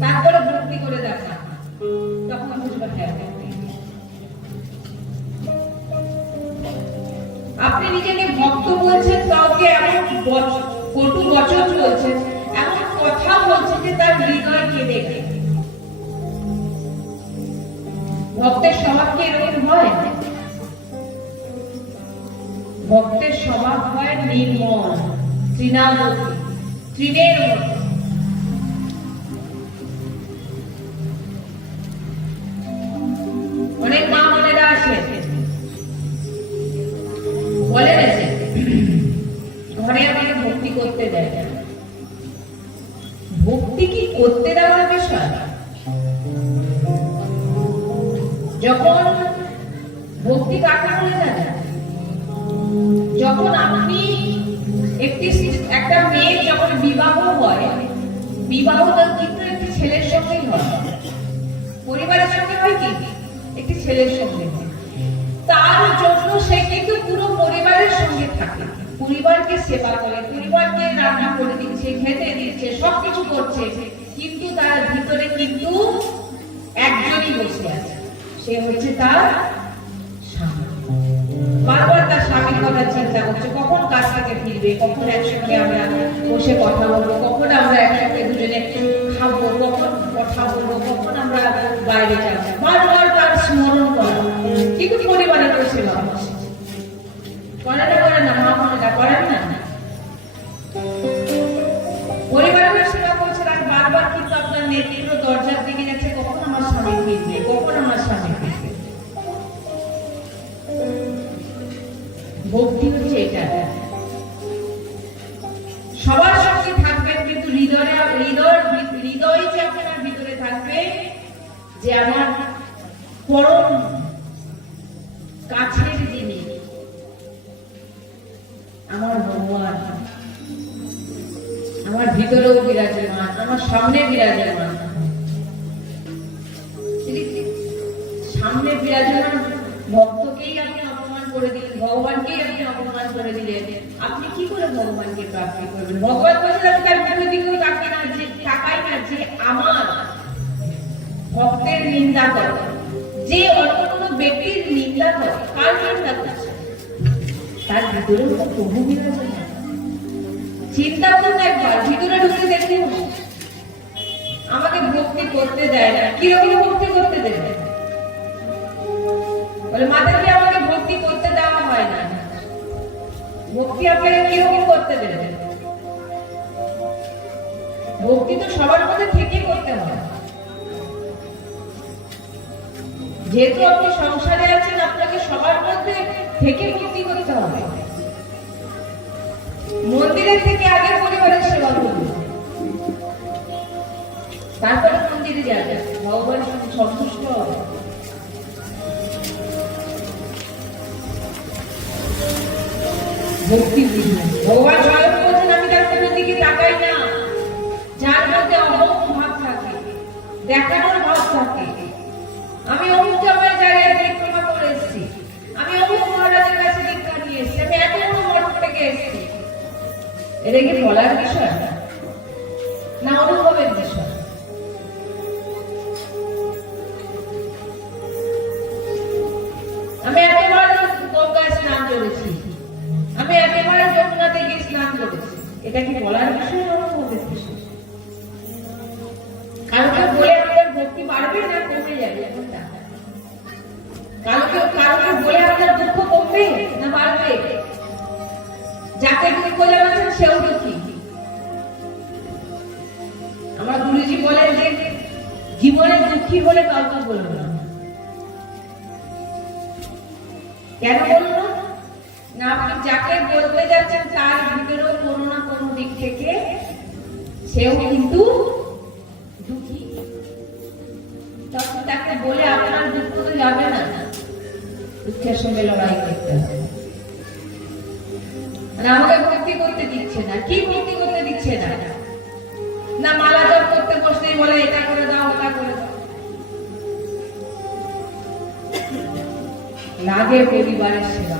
তারপরে ভক্তি করে দেখা, তখন বুঝবেন আপনি নিজেকে ভক্ত বলছেন, কাউকে এমন কটু বচন বলছেন, এমন কথা বলছেন যে তার হৃদয় কেঁদে গেছে। ভক্তের স্বভাব কি এরকম হয়? ভক্তের স্বভাব হয় নির্মল, তৃণাবতী, তৃণের মতো। অনেক মা বোনেরা আসে, বলে গেছে ঘরে আমাকে ভক্তি করতে দেয়। ভক্তি কি করতে দেওয়ার বিষয়? যখন ভক্তি কাকে বলে জানেন? যখন আপনি একটা মেয়ের যখন বিবাহ হয়, বিবাহটা কিন্তু একটি ছেলের সঙ্গেই হয়, পরিবারের সঙ্গে হয় কি একটি ছেলের সঙ্গে হয়। তার জন্য সে কিন্তু পুরো পরিবারের সঙ্গে থাকে, পরিবারকে সেবা করে, পরিবারকে রান্না করে দিচ্ছে, খেতে দিচ্ছে, সবকিছু করছে, কিন্তু তার ভিতরে কিন্তু একজনই বসে আছে, সে হচ্ছে তার স্বামী। বারবার তার স্বামীর কথা চিন্তা করছে, কখন কাজ থেকে ফিরবে, কখন একসঙ্গে আমরা বসে কথা বলবো, কখন আমরা একসঙ্গে দুজনে খাবো, কখন কথা বলবো, কখন আমরা বাইরে যাবো। বারবার তার স্মরণ করা। কিন্তু পরিবারের তো সেবা করে না মা মনেটা করেন না। পরিবারের সেবা করছেন আর বারবার কিন্তু আপনার নেত্র দরজার দিকে যাচ্ছে, কখন আমার স্বামী ফিরবে, কখন আমার স্বামী ফিরবে। ভক্তি হচ্ছে এটা, সবার সঙ্গে থাকবেন কিন্তু হৃদয় যে আপনার ভিতরে থাকবে যে আমার পরম কাছের জিনিস আমার ভগবান আমার ভিতরেও বিরাজমান, আমার সামনে বিরাজমান। সামনে বিরাজমান ভক্তকেই আপনি অপমান করে দিলেন, ভগবানকেই আপনি অপমান করে দিলেন, আপনি কি করে ভগবানকে প্রাপ্তি করবেন? ভগবান বলছেন আমি তার মুখের দিকেও তাকাই না যে আমার ভক্তের নিন্দা করে, যে অন্য কোনো ব্যক্তির নিন্দা করে, কার নিন্দা করছে? তার ভিতরেও তো প্রভু বিরাজমান। চিন্তা করুন একবার, ভিতরে ঢুকে দেখুন, আমাকে ভক্তি করতে দেয় না। কিরকম ভক্তি করতে দেবে? বলে মাতাজি আমাকে ভক্তি করতে দেওয়া হয় না। ভক্তি আপনাকে কিরকম করতে দেবে? ভক্তি তো সবার মধ্যে থেকে করতে হয়। যেহেতু আপনি সংসারে আছেন, আপনাকে সবার মধ্যে থেকে ভক্তি করতে হবে। মন্দিরের থেকে আগে পরিবারের সেবা করুন, তারপরে মন্দিরে যাবে, ভগবান সন্তুষ্ট হবে। ভক্তি বুঝবেন। ভগবান স্বয়ং বলছেন আমি তার মুখের দিকে তাকাই না। যার মধ্যে অহং ভাব থাকে, দেখানোর ভাব থাকে, আমি অমুক জায়গায় জায়গায় পরিক্রমা করে এসেছি, আমি অমুক মহারাজের কাছে দীক্ষা নিয়ে এসেছি, আমি এত বড় মঠ থেকে এসেছি, এটা কি বলার বিষয় না অনুভবের বিষয়? আমি একেবারে গঙ্গায় স্নান করেছি, আমি একেবারে যমুনাতে গিয়ে স্নান করেছি, এটা কি বলার বিষয় না অনুভবের বিষয়? কালকে বলে আপনার ভক্তি বাড়বে না কমে যাবে? কালকে বলে আপনার দুঃখ কমবে না বাড়বে? যাকে দুঃখ জানাচ্ছেন সেও দুঃখী। আমার গুরুজি বলেন যে জীবনে দুঃখী হলে কাউকে বলবো না। কেন বলবো না? আপনি যাকে বলতে যাচ্ছেন তার ভিতরেও কোনো না কোনো দিক থেকে সেও কিন্তু দুঃখী। তখন তাকে বলে আপনার দুঃখ তো যাবে না, দুঃখের সঙ্গে লড়াই করতে হবে। আমাকে ভক্তি করতে দিচ্ছে না। কি ভক্তি করতে দিচ্ছে না? না মালা জপ করতে বসলেই বলে এটা করে দাও, ওটা করে দাও। লাগে পরিবারের সেবা।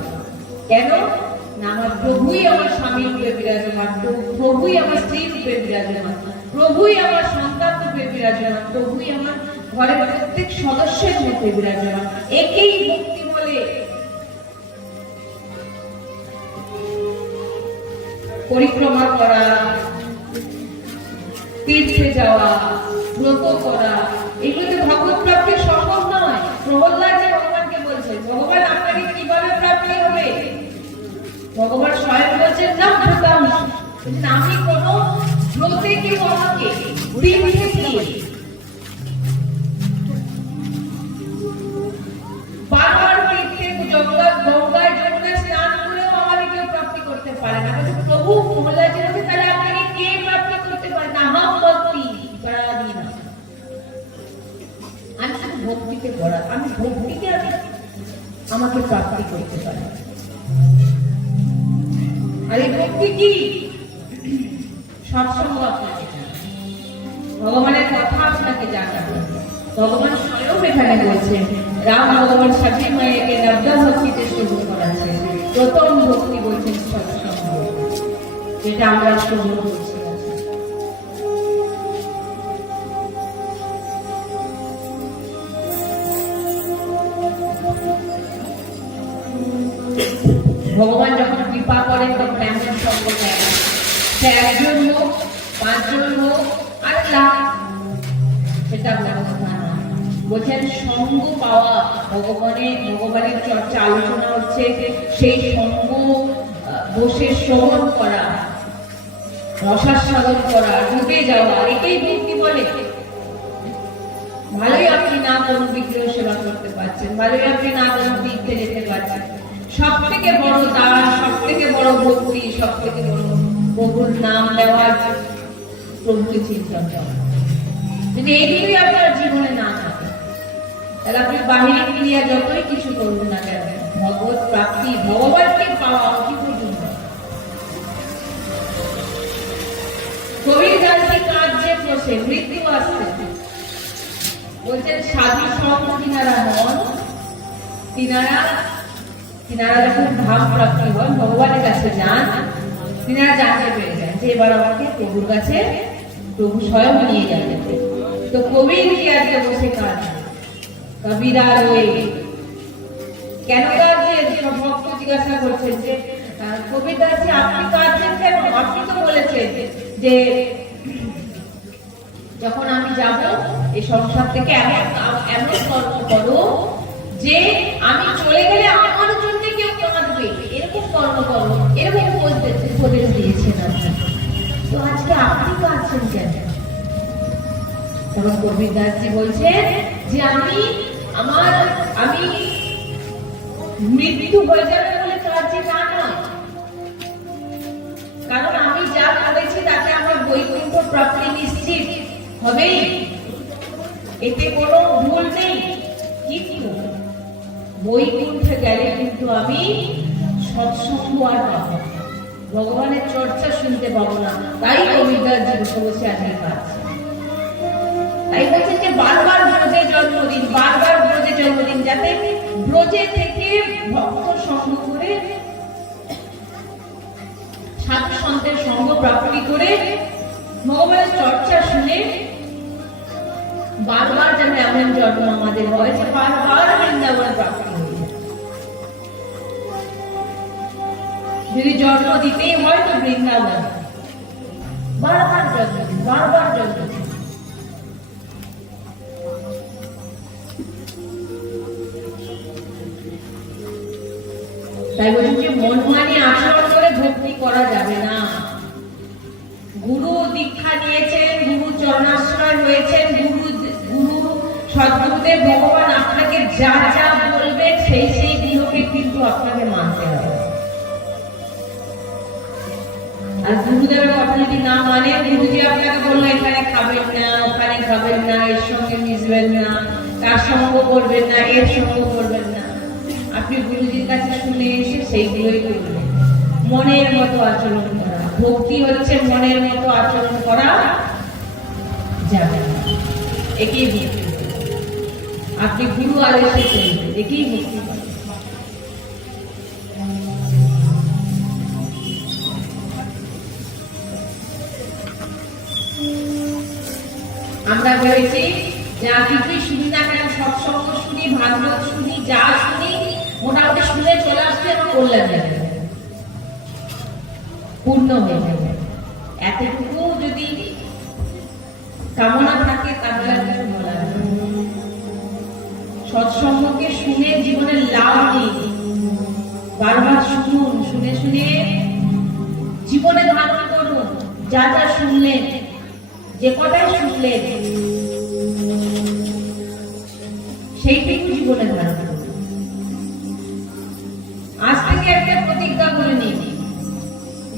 কেন না? আমার প্রভুই আমার স্বামী রূপে বিরাজমান, প্রভুই আমার স্ত্রী রূপে বিরাজমান, প্রভুই আমার সন্তান রূপে বিরাজমান, প্রভুই আমার ঘরের প্রত্যেক সদস্যের রূপে বিরাজমান। একেই ভক্তি বলে। পরিক্রমা করা, তীর্থে যাওয়া, ব্রত করা, এগুলোতে ভগবত প্রাপ্তি সম্ভব নয়। প্রহ্লাদ যে ভগবানকে বলছে, ভগবান আপনাকে কিভাবে প্রাপ্তি হবে? ভগবান স্বয়ং বলছেন না ব্রতাম, আমি কোন ব্রতে কেউ আমাকে তীর্থে গিয়ে বারবার তীর্থে গঙ্গায় যমুনায় স্নান করেও আমাকে কেউ প্রাপ্তি করতে পারে না। প্রভু প্রহ্লাদের মধ্যে তাহলে আপনাকে কে প্রাপ্তি করতে পারে না? ভক্তি করাদি না। আমি শুধু ভক্তিতে পড়া, আমি ভক্তিতে আমাকে প্রাপ্তি করতে পারি। আর এই ভক্তি কি? সৎসঙ্গ আপনাকে, ভগবানের কথা আপনাকে জানাবে। ভগবান স্বয়ং এখানে বলছেন রাম ভগবান সাথী মায়েকে নবদা ভক্তিতে শুরু করাছে। প্রথম ভক্তি বলছেন সৎসঙ্গ, যেটা আমরা শুরু করছি। ভগবান যখন কৃপা করেন তখন এমন সঙ্গ দেয় না। সে একজন হোক, পাঁচজন হোক, আর লাখ, সেটা ব্যবস্থা না। বলছেন সঙ্গ পাওয়া, ভগবানের চর্চা আলোচনা হচ্ছে, সেই সঙ্গ বসে শ্রবণ করা, রসাস্বাদন করা, ডুবে যাওয়া, একেই ভক্তি বলে। ভালোই আপনি না কোনো বিগ্রহ সেবা করতে পারছেন, ভালোই আপনি না কোনো তীর্থে যেতে পারছেন, সব থেকে বড় দান, সব থেকে বড় ভক্তি, সব থেকে বড় প্রভুর নাম নেওয়ার, প্রভুকে চিন্তন করা। যদি এই দুটোই আপনার জীবনে না থাকে, তাহলে আপনি বাহিরে ক্রিয়া যতই কিছু করবেন না কেন, ভগবত প্রাপ্তি, ভগবানকে পাওয়া অতি কঠিন। কবির গানটি কার্যে বসে মৃত্যু আসছে। বলছেন সাধু সঙ্গ তিনারা হন, তিনারা যখন ধাম প্রাপ্তি হন, ভগবানের কাছে যান, তিনারা জানতে পেরে যান যে এবার আমাকে প্রভুর কাছে প্রভু স্বয়ং নিয়ে যাবেন। তো কবির কি আজকে বসে কাজ, কবিরা রয়ে কেন কাজে? ভক্ত জিজ্ঞাসা করছেন যে কবির কাছে আপনি কাজেন কেন? আপনি তো বলেছেন যে যখন আমি যাব এই সংসার থেকে এমন কর্ম করো যে আমি চলে গেলে আমার জন্য কেউ কাঁদবে, এরকম কর্ম করো, এরকম উপদেশ দিয়েছেন আপনি। তো আজকে আপনি কাঁদছেন কেন? তখন কবির দাসজি বলছেন যে আমি মৃত্যু হয়ে যাবে বলে কাঁদছি তা নয়, কারণ আমি যা করেছি তাতে আমার বৈকুণ্ঠ প্রাপ্তি নিশ্চিত হবেই, এতে কোনো ভুল নেই। কিন্তু বৈকুণ্ঠে গেলে কিন্তু আমি সৎসঙ্গ আর পাবো, ভগবানের চর্চা শুনতে পাবো না। তাই কবিদাসজি বসে বসে আজকে কাঁদছে। তাই বলছে যে বারবার ব্রজে জন্মদিন, বারবার ব্রজে জন্মদিন, যাতে ব্রজে থেকে ভক্ত সঙ্গ করে, সাধু সন্তের সঙ্গ প্রাপ্তি করে, ভগবানের চর্চা শুনে বারবার যেন এমন জন্ম আমাদের হয় যে বারবার বৃন্দাবন প্রাপ্তি হয়ে যায়। যদি জন্ম দিতেই হয় তো বৃন্দাবন, বারবার জন্মদিন, বারবার জন্মদিন। তাই বলছি যে মনমানি আচরণ করে ভক্তি করা যাবে না। গুরু দীক্ষা নিয়েছেন, গুরু চরণাশ্রয় হয়েছেন, গুরু সদ্গুরুদেব ভগবান আপনাকে যা যা বলবে সেই গুলোকে কিন্তু আপনাকে মানতে হবে। আর গুরুদেবের কথা যদি না মানে, গুরুজি আপনাকে বললো এখানে খাবেন না, ওখানে খাবেন না, এর সঙ্গে মিশবেন না, তার সঙ্গ করবেন না, এর সঙ্গ করবেন না, আপনি গুরুজির কাছে শুনে এসে সেইগুলোই করবেন। মনের মতো আচরণ করা, ভক্তি হচ্ছে মনের মতো আচরণ করা যাবে না, একেই ভক্তি। আপনি গুরু আদেশে চলবেন, একেই ভক্তি। আমরা ভেবেছি যা কিছুই শুনি না কেন, সৎসঙ্গ শুনি, ভাগবত শুনি, যা শুনি মোটামুটি শুনে চলে আসলে আমার কল্যাণ যাবে, পূর্ণ হয়ে যাবে। এতটুকু যদি কামনা থাকে তাহলে আর কিছু বলার নেই। সৎসঙ্গকে শুনে জীবনের লাভ নেই, বারবার শুনুন, শুনে শুনে জীবনে ধারণ করুন। যা যা শুনলেন, যে কটাই শুনলেন, সেইটুকু জীবনে ধারণ করুন। আজ থেকে একটা প্রতিজ্ঞা করে নিন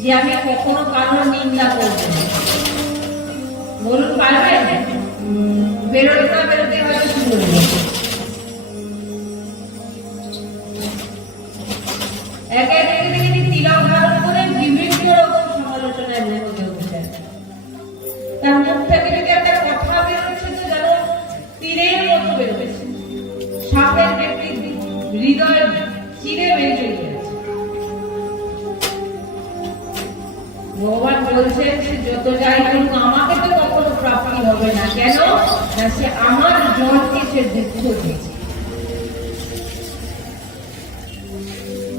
যে আমি কখনো কারোর নিন্দা করব না। বলুন পারবেন? বেরোতে না বেরোতে হয়তো শুরু হয়ে যাবে। একে একে তিনি তিলক ধারণ করে বিভিন্ন রকম সমালোচনায় মুখে উঠেছেন। তার মুখ থেকে যদি একটা কথা বেরোচ্ছে তো যেন তীরের মতো বেরোচ্ছে, সাপের ব্যক্তির হৃদয় চিরে বের চলে গেছে। ভগবান বলছেন সে যত যাই করুক আমাকে তো কখনো প্রাপ্তি হবে না। কেন না? সে আমার জনকে সে দুঃখ দিয়েছে।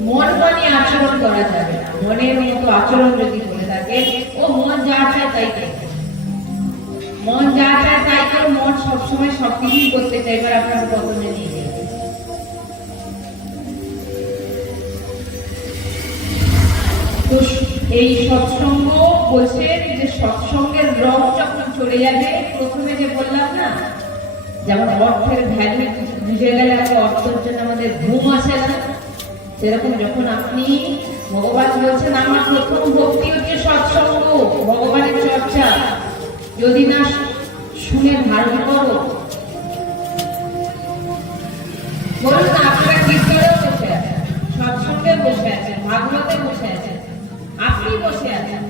মন মানিয়ে আচরণ করা যাবে না। মনের মতো আচরণ যদি করে থাকে, ও মন যা চায় তাই করবে, মন যা চায় তাই করে, মন সবসময় সবকিছুই করতে চাই, এবার আপনাকে পতনে নিয়ে যাবে। তো এই সৎসঙ্গ বলছেন যে সৎসঙ্গের রং যখন চলে যাবে, প্রথমে যে বললাম না, যেমন অর্থের ভ্যালু বুঝে গেলে একটা অর্থের জন্য আমাদের ঘুম আসে না, সেরকম যখন আপনি ভগবান বলছেন আমার প্রথম ভক্তি হচ্ছে সৎসঙ্গ, ভগবানের চর্চা, যদি না শুনে ধারণ করো, বলুন না আপনারা কীর্তনে বসে আছেন, সৎসঙ্গে বসে আছেন, ভাগবতে বসে আছেন, আপনি বসে আছেন,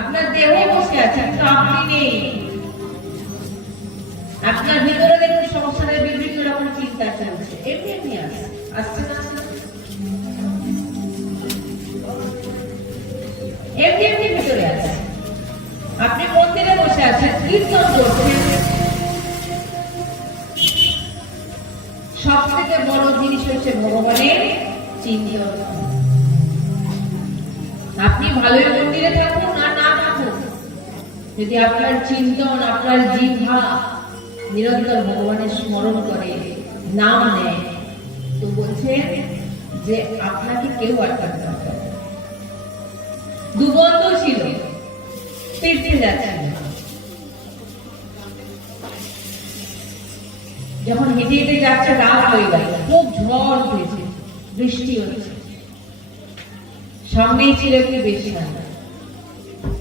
আপনার দেহ বসে আছে, কিন্তু আপনি নেই। আপনার ভিতরে দেখুন সংসারের বিভিন্ন রকম চিন্তা চলছে, এমনি এমনি আসছে না, এমনি এমনি ভিতরে আছে। আপনি মন্দিরে বসে আছেন, কীর্তন করছেন, সব থেকে বড় জিনিস হচ্ছে ভগবানের চিন্তন। আপনি ভালোই মন্দিরে থাকুন আর না থাকুন, যদি আপনার চিন্তন, আপনার জিহ্বা নিরন্তর ভগবানের স্মরণ করে, নাম নেয়, তো বলছেন যে আপনাকে কেউ আটকাতে পারবে না। দু বন্ধু ছিল, তীর্থে যাচ্ছিল, যখন হেঁটে হেঁটে যাচ্ছে রাত হয়ে গেল, খুব ঝড় উঠেছে, বৃষ্টি হচ্ছে, সামনেই ছিল একটু বেশি না,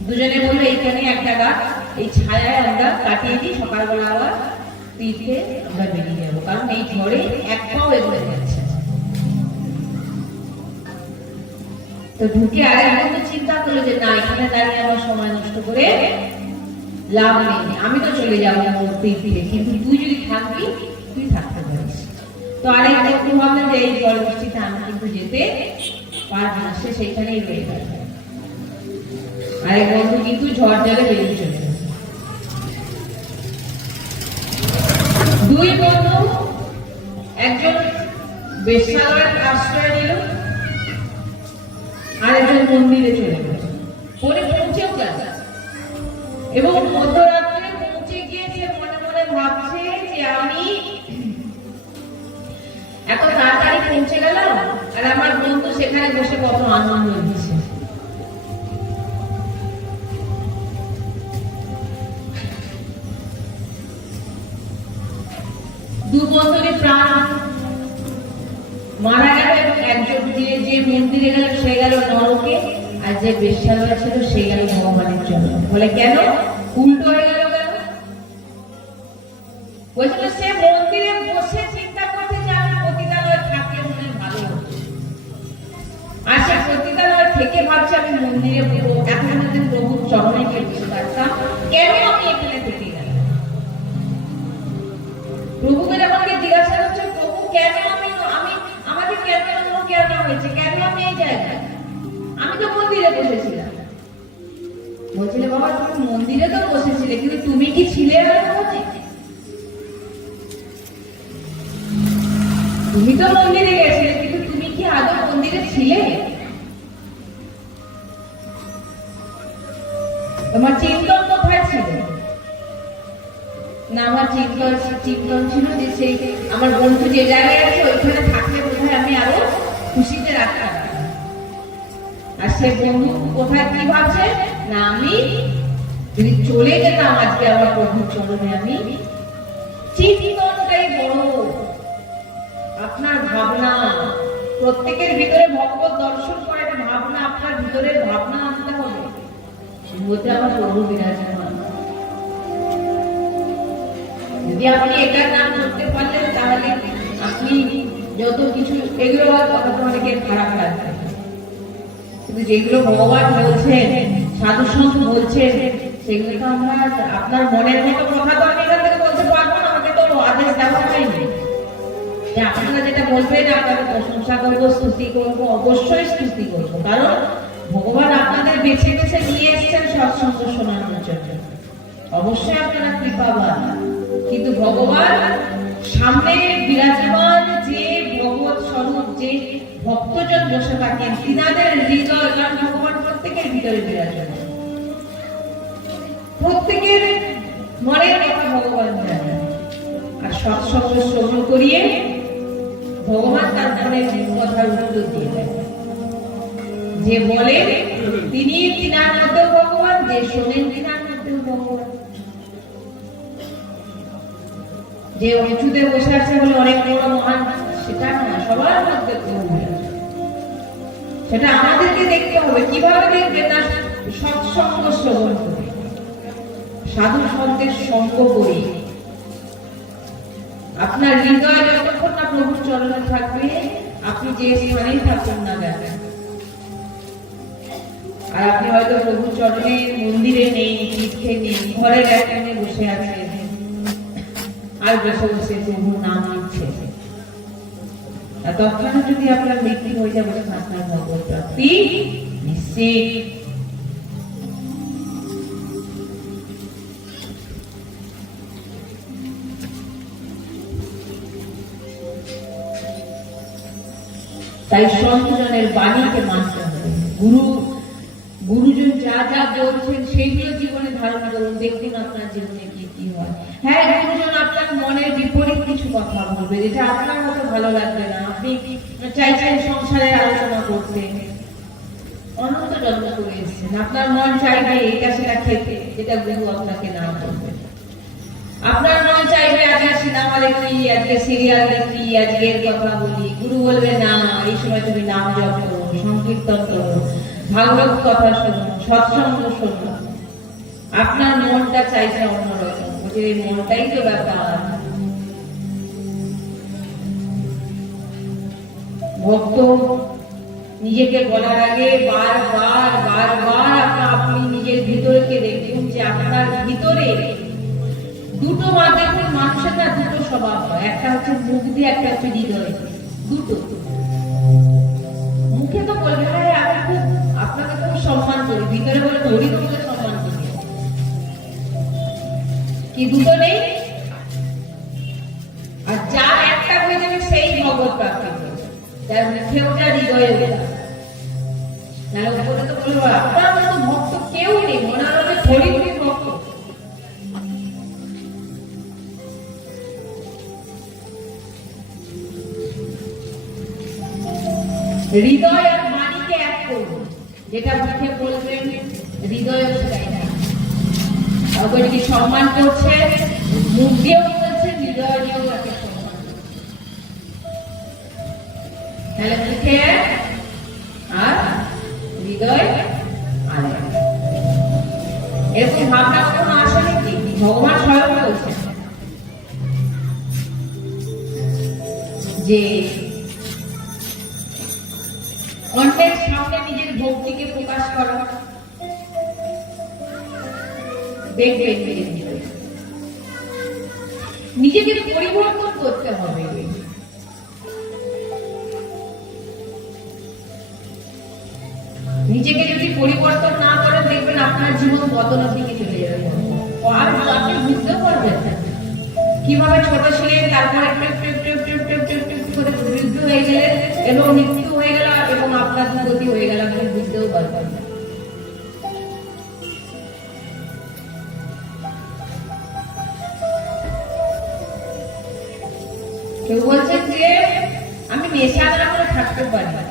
দুজনে বললো এইখানে একটা গাছ, এই ছায়ায় আমরা কাটিয়ে দিই, সকালবেলা আবার তীর্থে আমরা বেরিয়ে যাবো, কারণ এই ঝড়ে এক পাও এগোতে যাচ্ছে। তো ঢুকে আরেকজন তো চিন্তা করলো যে না, এখানে দাঁড়িয়ে আমার সময় নষ্ট করে লাভ নেই, আমি তো চলে যাবো তীর্থে, কিন্তু তুই যদি থাকবি তুই থাকতে পারিস। তো আরেক বন্ধু ভাবলেন যে এই জল বৃষ্টিতে আমি কিন্তু যেতে পারবো না, সে সেখানেই রয়ে গেল। আরেক বন্ধু কিন্তু ঝড় জলে বেরিয়ে চলে গেল। দুই বন্ধু, একজন বেশ্যালয়ের আশ্রয় নিল, আরেকজন মন্দিরে চলে গেল, পরে পৌঁছেও গেল, এবং মধ্যরাত্রে পৌঁছে গিয়েছে, মনে মনে ভাবছে যে আমি এত তাড়াতাড়ি পৌঁছে গেলাম, আর আমার বন্ধু সেখানে বসে কত আনন্দ নিচ্ছে। দু বন্ধুরই প্রাণ মারা গেল, এবং একজন যে মন্দিরে গেল সে গেল নরকে, আর যে বেশ্যালয় ছিল সে গেল ভগবানের জন্য। বলে কেন উল্টো হয়ে গেল? কেন বলছিল সে মন্দিরে বসে চিন্তা করছে যে আমি পতিতালয়ে থাকলে মনে ভালো হতো, আর সে পতিতালয়ে থেকে ভাবছে আমি মন্দিরে এখন যদি প্রভুর চরণে গিয়ে বসে থাকতাম, কেন আমি এখানে থেকে গেলাম? প্রভুকে যখন জিজ্ঞাসা করছে প্রভু কেন আমাকে কেন কেন হয়েছে, কেন আমি এই জায়গায়, আমি তো মন্দিরে বসেছিলাম। বলছিলে বাবা তুমি মন্দিরে তো বসেছিলে, কিন্তু তুমি কি ছিলে? তুমি তো মন্দিরে গেছিলে, কিন্তু তুমি কি আদৌ মন্দিরে ছিলে? তোমার চিন্তন কোথায় ছিল? না, আমার চিন্তন ছিল যে সেই আমার বন্ধু যে জায়গায় আছে ওইখানে থাকলে বোধহয় আমি আরো খুশিতে রাখতে পারতাম। আর সে বন্ধু কোথায় কি ভাবছে, না আমি যদি চলে যেতাম আজকে আমার প্রভুর চরণে, আমি চিন্তনটাই বড়। আপনার ভাবনা, প্রত্যেকের ভিতরে ভগবত দর্শন করে একটা ভাবনা, আপনার ভিতরে ভাবনা আনতে হবে, বলতে আমার প্রভু বিরাজমান। যদি আপনি এটা না করতে পারলেন তাহলে আপনি যত কিছু এগুলো কথা অনেকে খারাপ লাগবে, কিন্তু যেগুলো ভগবান বলছেন, সাধু সন্ত বলছেন, সেগুলো তো আমরা আপনার মনের মতো কথা তো আমি এখান থেকে বলতে পারবো না, আমাকে তো আদেশ দেওয়া হয়নি যে আপনারা যেটা বলবেন আপনাদের প্রশংসা করবো, স্তুতি করবো, অবশ্যই স্তুতি করবো, কারণ ভগবান আপনাদের বেছে বেছে নিয়ে এসেছেন সৎসঙ্গ শোনানোর জন্য, অবশ্যই আপনারা কৃপাবান। কিন্তু ভগবান সামনে বিরাজমান যে ভগবত স্বরূপ যে ভক্তজন বসে থাকেন তিনাদের হৃদয়, কারণ ভগবান প্রত্যেকের ভিতরে বিরাজমান, প্রত্যেকের মনের কথা ভগবান জানে। আর সৎসঙ্গ শ্রবণ করিয়ে ভগবান তার মনের কথার উত্তর দিয়ে দেয়। যে বলে তিনি তিনার মধ্যেও ভগবান, যে শোনেন তিনার মধ্যেও ভগবান। যে উঁচুতে বসে আছে বলে অনেক বড় মহান, সেটা নয়, সবার মধ্যে প্রভু বিরাজমান। সেটা আমাদেরকে দেখতে হবে। কিভাবে দেখবে? না সৎসঙ্গ শ্রবণ করে, সাধু সন্তের সঙ্গ করি। আপনার হৃদয় যতক্ষণ না প্রভুর চরণে থাকবে, আপনি যে স্থানেই থাকুন না কেন, আর আপনি হয়তো প্রভুর চরণে মন্দিরে নেই, তীর্থে নেই, ঘরের এক কোণে বসে আছেন, আর বসে বসে প্রভুর নাম নিচ্ছে, আর তৎক্ষণাৎ যদি আপনার মৃত্যু হয়ে যাবে, আপনার ভগবত প্রাপ্তি নিশ্চিত। তাই সন্তজনের বাণীকে মানতে হবে। গুরুজন যা যা বলছেন সেইগুলো জীবনে ধারণ করুন, দেখুন আপনার জীবনে কি কি হয়। হ্যাঁ, গুরুজন আপনার মনের বিপরীত কিছু কথা বলবে, যেটা আপনার মতো ভালো লাগবে না। আপনি চাইছেন সংসারের আলোচনা করতে, অনন্ত জন্ম করে এসেছেন, আপনার মন চাইবে এটা সেটা খেতে, যেটা গুরু আপনাকে না বলবে। আপনার মন চাইবে আজকে সিনেমা দেখি, আজকে সিরিয়াল দেখি, আজকের কথা বলি। গুরু বলবে না, এই সময় তুমি নাম জপ করো, সংকীর্তন করো, ভাগবত কথা শোনো, সৎসঙ্গ শোনো। আপনার মনটা চাইছে অন্যরকম, বলছে এই মনটাই তো ব্যাপার। ভক্ত নিজেকে বলার আগে বারবার বারবার আপনি নিজের ভিতরকে দেখুন, যে আপনার ভিতরে দুটো মাধ্যমে মানুষের না দুটো স্বভাব হয়, একটা হচ্ছে মুখ দিয়ে, একটা হচ্ছে হৃদয়। দুটো। মুখে তো বলবে হ্যাঁ আমি খুব আপনাকে খুব সম্মান করি, ভিতরে বলে ধরি তোমাকে সম্মান করি, কি দুটো নেই? আর যার একটা হয়ে যাবে সেই ভগবত প্রাপ্তি হবে, যার মুখেও যা হৃদয়ে ওটা। নাহলে উপরে তো বলবো আপনার মতো ভক্ত কেউ নেই, মনে হবে ধরি তুমি ভক্ত। হৃদয় আর বাণীকে এক করুন, যেটা মুখে বলবেন হৃদয় সেটাই না। অপরকে সম্মান করছে, মুখ দিয়েও বলছে, হৃদয় দিয়েও তাকে সম্মান করছে। তাহলে মুখে আর হৃদয় আলাদা। এরকম ভাবনা কখনো আসে নাকি? ভগবান স্বয়ং বলছেন যে অন্যের সামনে নিজের ভক্তিকে প্রকাশ করা, দেখবেন নিজেকে পরিবর্তন করতে হবে। নিজেকে যদি পরিবর্তন না করেন, দেখবেন আপনার জীবন পতনের দিকে চলে যাবে। আর আপনি বুঝতে পারবেন না কিভাবে ছোট ছিলেন, তারপরে করে বৃদ্ধ হয়ে গেলেন এবং মৃত্যু হয়ে গেল, এবং আপনার গতি হয়ে গেল, আপনি বুঝতেও পারবেন না। কেউ বলছেন যে আমি নেশা না করে থাকতে পারি না,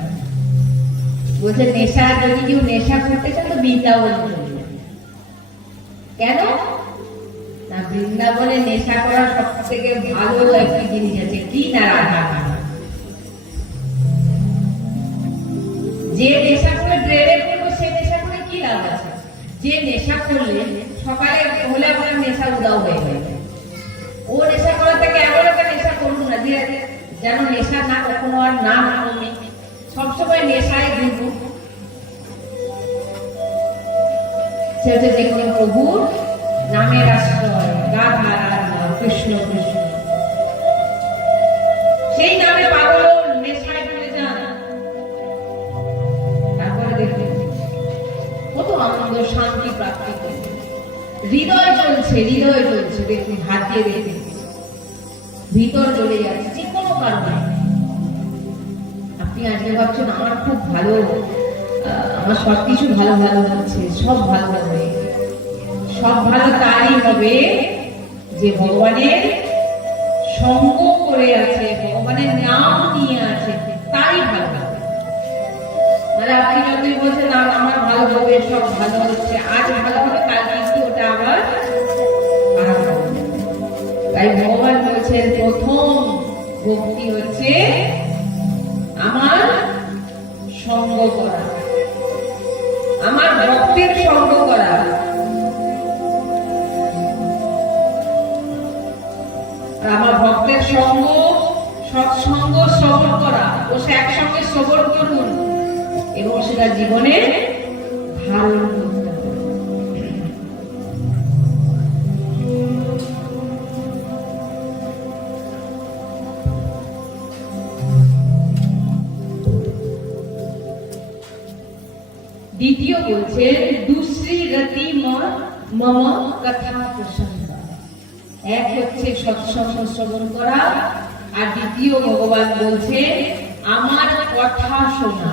বলছে নেশা, যদি কেউ নেশা করতে চান তো বৃন্দাবন চলবে। কেন না? বৃন্দাবনে নেশা করার সব থেকে ভালো একটি জিনিস আছে, কি না? রাধা। যে নেশা করে ট্রেনে করবো, সে নেশা করে কি লাভ আছে? যে নেশা করলে সকালে হলে আপনার নেশা উদাও হয়ে যাবে। ও নেশা করা থেকে এমন একটা নেশা করুন না যে যেন নেশা না কখনো আর না কমে, সবসময় নেশায় ঘুরবো। সে হচ্ছে যে কোনো প্রভুর নামের আশ্রয়, রাধা রাধা, কৃষ্ণ কৃষ্ণ, সেই নামে পাগল নেশায় ভুলে যান। তারপরে দেখবেন কত আনন্দ শান্তি প্রাপ্তি করবে। হৃদয় চলছে, হৃদয় চলছে, দেখুন হাত দিয়ে দেখুন ভিতর চলে যাচ্ছে, যে কোনো কারণে আপনি আজকে ভাবছেন আমার খুব ভালো, আমার সবকিছু ভালো ভালো হচ্ছে, সব ভালো হবে। সব ভালো তারই হবে যে ভগবানের সঙ্গ করে আছে, ভগবানের নাম নিয়ে আছে, তাই ভালো হবে। মানে আপনি যতই বলছেন না আমার ভালো হবে, সব ভালো হচ্ছে, আজ ভালো হবে, কাল কিন্তু ওটা আবার খারাপ হবে। তাই ভগবান বলছেন প্রথম ভক্তি হচ্ছে আমার সঙ্গ করা, আমার ভক্তের সঙ্গ করা। আমার ভক্তের সঙ্গ, সৎসঙ্গ শ্রবণ করা, ও সে একসঙ্গে শ্রবণ করুন এবং সেটা জীবনে ধারণ করতে হবে। দ্বিতীয় বলছেন দুশ্রী রতি মম কথা প্রসঙ্গ। এক হচ্ছে সৎসঙ্গ শ্রবণ করা, আর দ্বিতীয় ভগবান বলছে আমার কথা শোনা।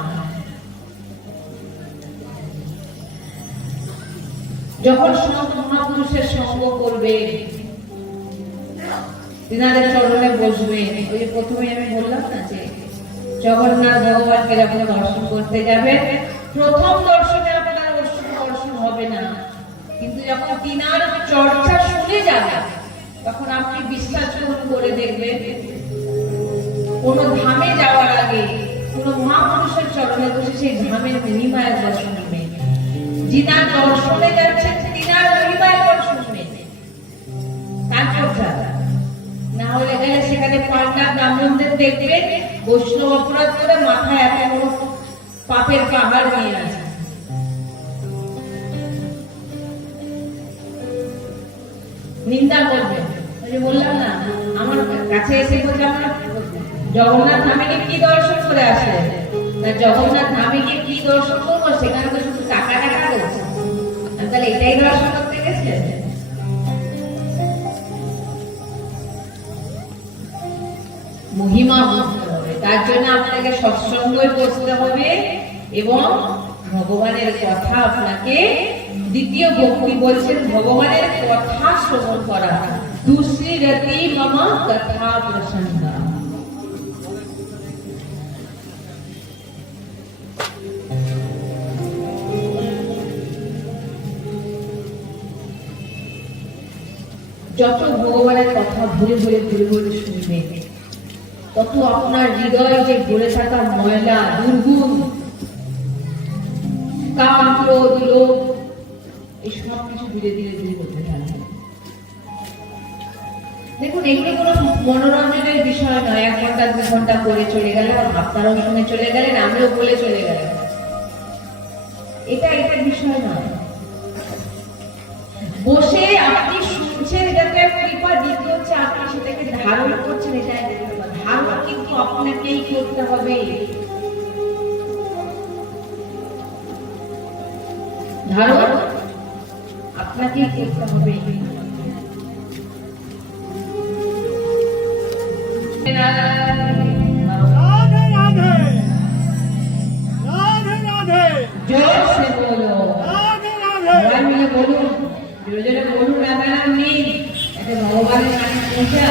যখন সন্ত মহাপুরুষের সঙ্গ করবে, তিনাদের চরণে বসবে, ওই যে প্রথমে আমি বললাম না যে জগন্নাথ ভগবানকে যখন দর্শন করতে যাবে, প্রথম দর্শনে আপনার দর্শন হবে না, কিন্তু যখন তিনার চর্চা শুনে যাবে তখন আপনি বিশ্বাস করে দেখবেন কোন ধামে যাওয়ার আগে কোন মহাপুরুষের চরণে বসে সেই ধামের মহিমা একবার শুনবে, যিনার দর্শনে যাচ্ছেন তিনার মহিমা একবার শুনবে, তারপর যাবে। না হলে গেলে সেখানে পান্ডা ব্রাহ্মণদের দেখবেন বৈষ্ণব অপরাধ করে মাথায় এত বড় পাপের পাহাড় নিয়ে আছে। নিন্দা করবেন, বললাম না আমার কাছে এসে বলছে আমার জগন্নাথ ধামে গিয়ে কি দর্শন করে আসলে, না জগন্নাথ ধামে গিয়ে কি দর্শন করবো, সেখানে তো শুধু টাকা টাকা করছে, তাহলে এটাই দর্শন করতে গেছে। মহিমা বুঝতে হবে, তার জন্য আপনাকে সৎসঙ্গে বসতে হবে এবং ভগবানের কথা আপনাকে, দ্বিতীয় ভক্তি বলছেন ভগবানের কথা শ্রবণ করা। দুশ্রী রতি মম কথা প্রসঙ্গ। যত ভগবানের কথা ভুলে ভুলে ভুলে ভুলে শুনবে, তত আপনার হৃদয়ে যে ভরে থাকা ময়লা, দুর্গুণ, কাম, ক্রোধ, লোভ, এই সব কিছু ধীরে ধীরে দূর করতে থাকবে। দেখুন এগুলো কোনো মনোরঞ্জনের বিষয় নয়, 1 ঘন্টা 2 ঘন্টা করে চলে গেল, আপনারাও শুনে চলে গেলেন, আমিও বলে চলে গেলেন, এটা বিষয় নয়। বসে আপনি শুনছেন, এটাতে কৃপা, দ্বিতীয় হচ্ছে আপনি সেটাকে ধারণ করছেন, এটা ধারণ কিন্তু আপনাকেই করতে হবে। ধারণ আপনাকেই করতে হবে। राधे राधे राधे राधे जोर से बोलो, राधे राधे भगवान मिले बोलूं, जोजने बोलूं राधा नाम नहीं, ऐसे भगवान ने नाम पूछा।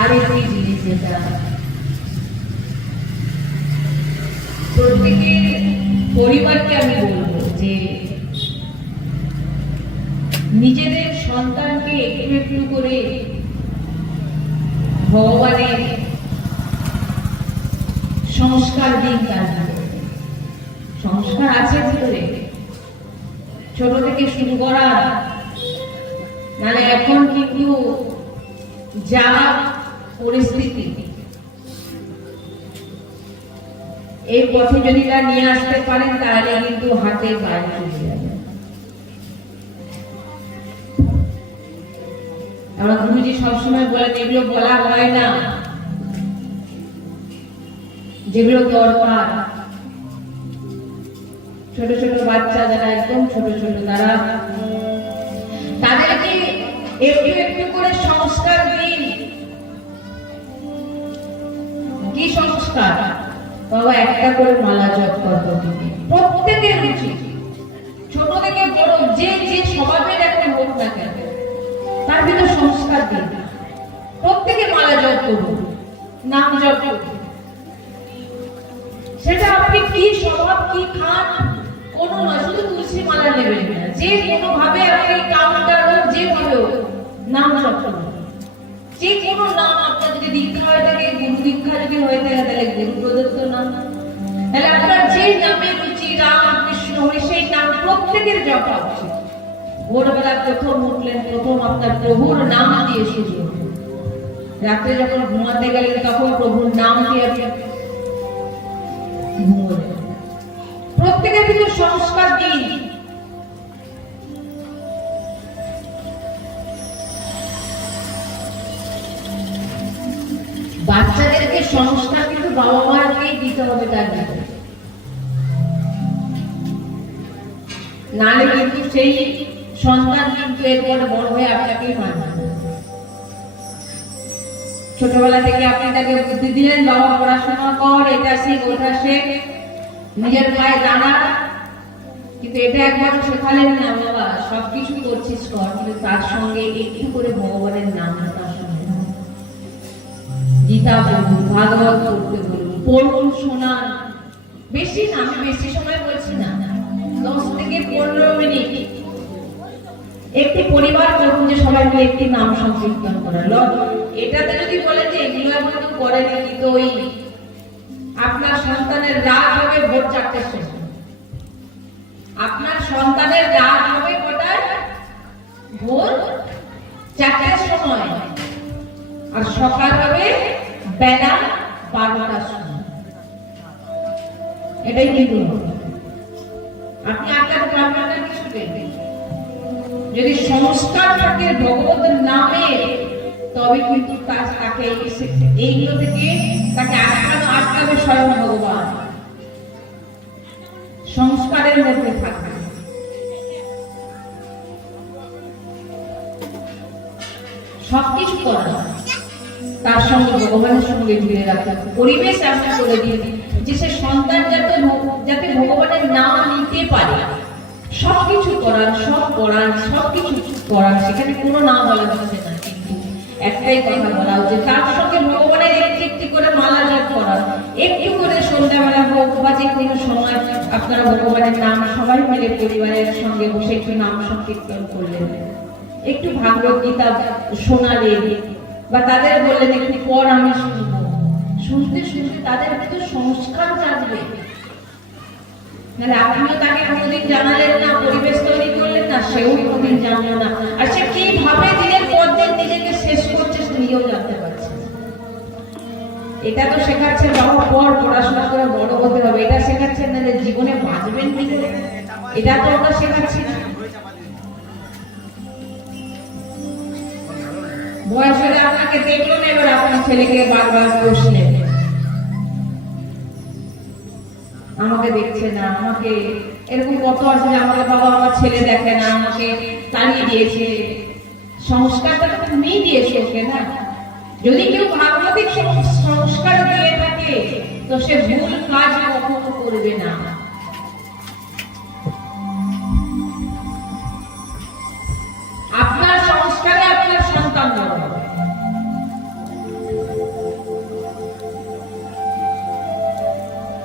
আরেকটি জিনিস যেটা প্রত্যেকের পরিবারকে আমি বলবো যে নিজেদের সন্তানকে একটু একটু করে ভগবানের সংস্কার দিন। তার সংস্কার আছে ভিতরে, ছোট থেকে শুরু করা, নাহলে এখন কিন্তু যা পরিস্থিতি, এই পথে যদি তা নিয়ে আসতে পারেন তাহলে কিন্তু হাতে বাইরে চলে যাবে। আমার গুরুজি সবসময় বলেন এগুলো বলা হয় না, যেগুলো দরকার। ছোট ছোট বাচ্চা যারা একদম ছোট ছোট, তারা একটু একটু করে সংস্কার দিন। কি সংস্কার? বাবা একটা করে মালা জপ করবো দিদি, প্রত্যেকের উচিত, ছোট থেকে বড় যে যে স্বভাবের একটা হোক না কেন, তার ভিতর সংস্কার দিন। প্রত্যেকে মালা জপ করুন, নাম জপ করুন। সেটা আপনি কি স্বভাব, কি খান, কোনো নয়, শুধু তুলসী মালা নেবেন না, যে কোনো ভাবে আপনি কামটা হোক, যেভাবে হোক নাম জপ করুন। যে কোনো নাম, আপনার যদি দীক্ষা হয়ে থাকে, গুরু দীক্ষা যদি হয়ে থাকে, তাহলে গুরু প্রদত্ত নাম, তাহলে আপনার যে নামে রুচি, রাম কৃষ্ণ হরি, সেই নাম প্রত্যেকের জপা উচিত। ভোরবেলা প্রথম উঠলেন, প্রথম আপনার প্রভুর নাম দিয়ে শুরু। রাত্রে যখন ঘুমাতে গেলেন, তখন প্রভুর নাম দিয়ে আপনি ঘুমোলেন। প্রত্যেকের ভিতর সংস্কার দিন। বাচ্চাদেরকে সংস্কার কিন্তু বাবা মাকেই দিতে হবে, তার ভিতরে নাহলে কিন্তু সেই সন্তান কিন্তু এরপরে বড় হয়ে আপনাকেই মানবে। ছোটবেলা থেকে আপনি তাকে বুদ্ধি দিলেন, বাবা পড়াশোনা কর, এটা শেখ, ওটা শেখ, নিজের পায়ে দাঁড়া, কিন্তু এটা একবারও শেখালেন না, বাবা সবকিছু করছিস কর, কিন্তু তার সঙ্গে একটু করে ভগবানের নাম তার সঙ্গে, গীতা পড়ুন, ভাগবত পড়তে বলুন, পড়ুন, শোনান। বেশি না, আমি বেশি সময় বলছি না, 10 থেকে 15 মিনিট একটি পরিবার করুন, যে সবাই মিলে একটি নাম সংকীর্তন করা। এটাতে যদি বলেন যে এগুলো এখন করে নাকি, তো ওই আপনার সন্তানের রাত হবে ভোর 4টের সময়, আপনার সন্তানের রাত হবে কটায়? ভোর 4টের সময়, আর সকাল হবে বেলা 12টার সময়। এটাই কিন্তু আপনি আপনার ব্রাহ্মণের কিছু দেখবেন, যদি সংস্কার থাকে ভগবত নামে, তবে কিন্তু তাকে এইগুলো থেকে তাকে আটকাবে স্বয়ং ভগবান। সংস্কারের মধ্যে থাকবে। সবকিছু করা, তার সঙ্গে ভগবানের সঙ্গে জুড়ে রাখা, পরিবেশ এমন করে দিন যে সে সন্তান যাতে ভগবানের নাম নিতে পারে। সবকিছু করার, সব করার, সবকিছু করার, সেখানে কোনো নাম বলা হচ্ছে না, কিন্তু একটাই কথা বলা হচ্ছে, তার সঙ্গে ভগবানের একটি করে মালা জপ করা। একটু করে সন্ধ্যাবেলা হোক বা যে কোনো সময় আপনারা ভগবানের নাম সবাই মিলে পরিবারের সঙ্গে বসে একটু নাম সংকীর্তন করলেন, একটু ভাগবত গীতা শোনালেন, বা তাদের বললেন একটু পর আমি শুনবো। শুনতে শুনতে তাদের ভিতর সংস্কার জাগবে। আপনিও তাকে কোনোদিন জানালেন না, পরিবেশ তৈরি করলেন না, সেও কোনোদিন জানলো না, আর সে কিভাবে দিনের পর দিন নিজেকে শেষ করছে নিজেও জানতে পারছে। এটা তো শেখাচ্ছেন বাবা পর পড়াশোনা করে বড় হতে হবে, এটা শেখাচ্ছেন না যে জীবনে বাঁচবেন কি করে, এটা তো আমরা শেখাচ্ছি না। বয়স হলে আপনাকে দেখলো না, এবার আপনার ছেলেকে বারবার বসলেন, আমাকে দেখছে না, আমাকে এরকম কত আছে যে আমাকে বাবা আমার ছেলে দেখে না, আমাকে তাড়িয়ে দিয়েছে। সংস্কারটা তো তুমি দিয়েছো ওকে না। যদি কেউ ভাগবতিক সংস্কার দিয়ে থাকে, তো সে ভুল কাজ কখনো করবে না। আপনার সংস্কারে আপনার সন্তান বড় হবে।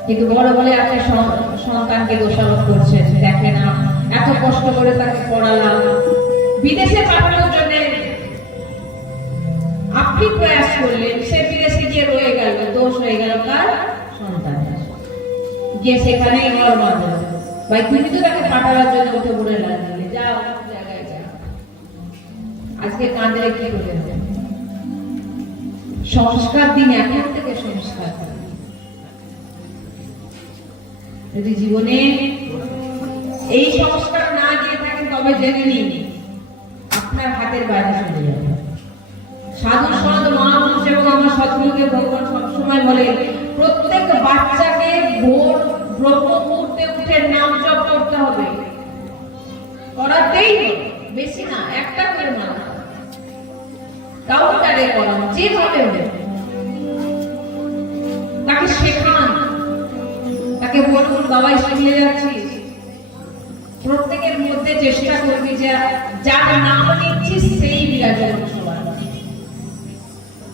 কিন্তু বড় বলে আপনি সন্তানকে দোষারোপ করছেন, দেখেন না এত কষ্ট করে তাকে পড়ালাম, বিদেশে পাঠানোর জন্য আপনি প্রয়াস করলেন, সে বিদেশে গিয়ে রয়ে গেল, দোষ হয়ে গেল কার? সন্তান। গিয়ে সেখানে ঘর বাঁধল, ভাই তুমি তো তাকে পাঠাবার জন্য উঠে পড়ে লাগলে, যাও জায়গায় যাও, আজকে কাঁদলে কি করে? সংস্কার দিন এখন থেকে সংস্কার। যদি জীবনে এই সংস্কার না দিয়ে থাকেন, তবে জেনে নিন আপনার হাতের বাইরে চলে যাবে। সাধু সন্ত মহাপুরুষ এবং আমার সৎগুরুকে ভগবান সবসময় বলে, প্রত্যেক বাচ্চাকে ভোর ব্রহ্ম মুহূর্তে উঠে নাম জপ করতে হবে, করাতেই বেশি না, একটা করে মালা। কাউন্টারে করান, যেভাবে হোক তাকে শেখান, তাকে বলুন বাবা স্কুলে যাচ্ছিস, প্রত্যেকের মধ্যে চেষ্টা করবি যে যার নাম নিচ্ছিস সেই বিরাজমান সবার।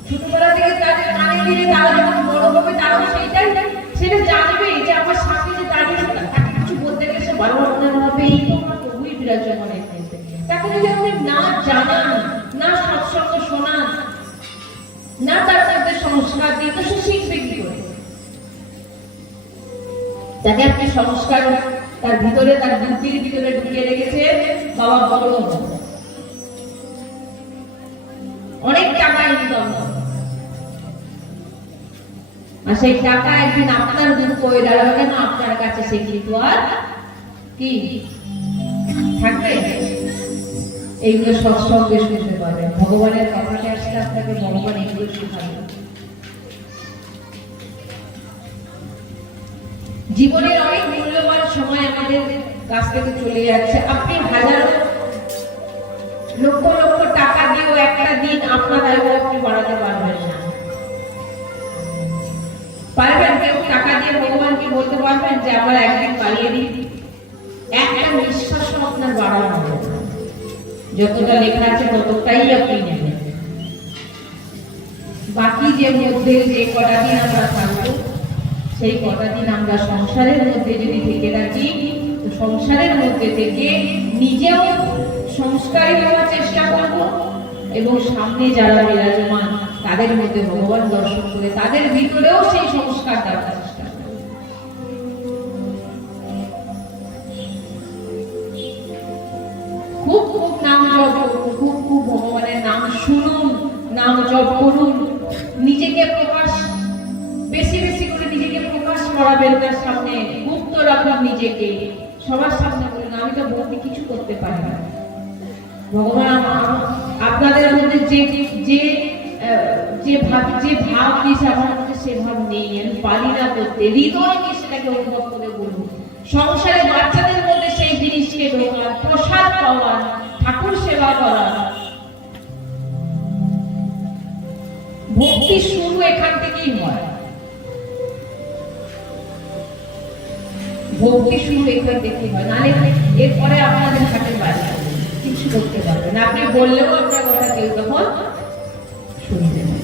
ছোটবেলা থেকে তাদের কানে দিলে তারা যখন বড় হবে তারাও সেটা জানবে যে আমার সামনে যে দাঁড়িয়ে তাকে কিছু বলতে গেলে সে বারবার মনে হবে এই তো আমার প্রভুই বিরাজমান। তাকে যদি আপনি না জানান, না সৎসঙ্গ শোনান, না তার মধ্যে সংস্কার দিয়ে, তো সে শিখবে কি করে? যাকে আপনি সংস্কার তার ভিতরে, তার বুদ্ধির ভিতরে ঢুকিয়ে রেখেছে বাবা বড় অনেক টাকা ইনকাম, আর সেই টাকা একদিন আপনার দুঃখ হয়ে দাঁড়াবে না আপনার কাছে, সে কিন্তু আর কি থাকবে? এইগুলো সৎসঙ্গে শুনতে পাবেন, ভগবানের কথাটা আসলে আপনাকে ভগবান এগুলো শেখাবে। জীবনের অনেক মূল্যবান সময় আমাদের কাছ থেকে চলে যাচ্ছে। আপনি হাজারো লক্ষ লক্ষ টাকা দিয়েও একটা দিন আপনার আয়ু আপনি বাড়াতে পারবেন না। পারবেন? কেউ টাকা দিয়ে ভগবানকে বলতে পারবেন যে আমার একদিন বাড়িয়ে দিন? একটা নিঃশ্বাসও আপনার বাড়ানো হবে না। যতটা লেখা আছে ততটাই আপনি নেবেন। বাকি যে মধ্যে যে কটা দিন আমরা থাকবো, সেই কটা দিন আমরা সংসারের মধ্যে যদি থেকে থাকি, তো সংসারের মধ্যে থেকে নিজেও সংস্কারী হওয়ার চেষ্টা করব, এবং সামনে যারা বিরাজমান তাদের মধ্যে ভগবান দর্শন করে তাদের ভিতরেও সেই সংস্কার দেওয়ার চেষ্টা করব। খুব খুব নাম জপ করুন, খুব খুব ভগবানের নাম শুনুন, নাম জপ করুন, নিজেকে প্রকাশ বেশি বেশি করে নিজেকে প্রকাশ করাবেন, তার সামনে মুক্ত রাখুন নিজেকে, সবার সামনে বলুন আমি তো বলতে কিছু করতে পারি না। ভগবান আপনাদের মধ্যে যে যে যে ভাব দিয়েছে আমার মধ্যে সে ভাব নেই, আমি পারি না করতে, হৃদয় নিয়ে সেটাকে অনুভব করে বলুন। সংসারে বাচ্চাদের মধ্যে সেই জিনিসকে ঢোকান, প্রসাদ পাওয়ান, ঠাকুর সেবা করান। ভক্তি শুরু এখান থেকেই হয়, ভক্তি শুরু এখান থেকেই হয়, নাহলে এরপরে আপনাদের হাতে বাইরে কিছু করতে পারবেন না। আপনি বললেও আপনার কথা কেউ তখন শুনবে না।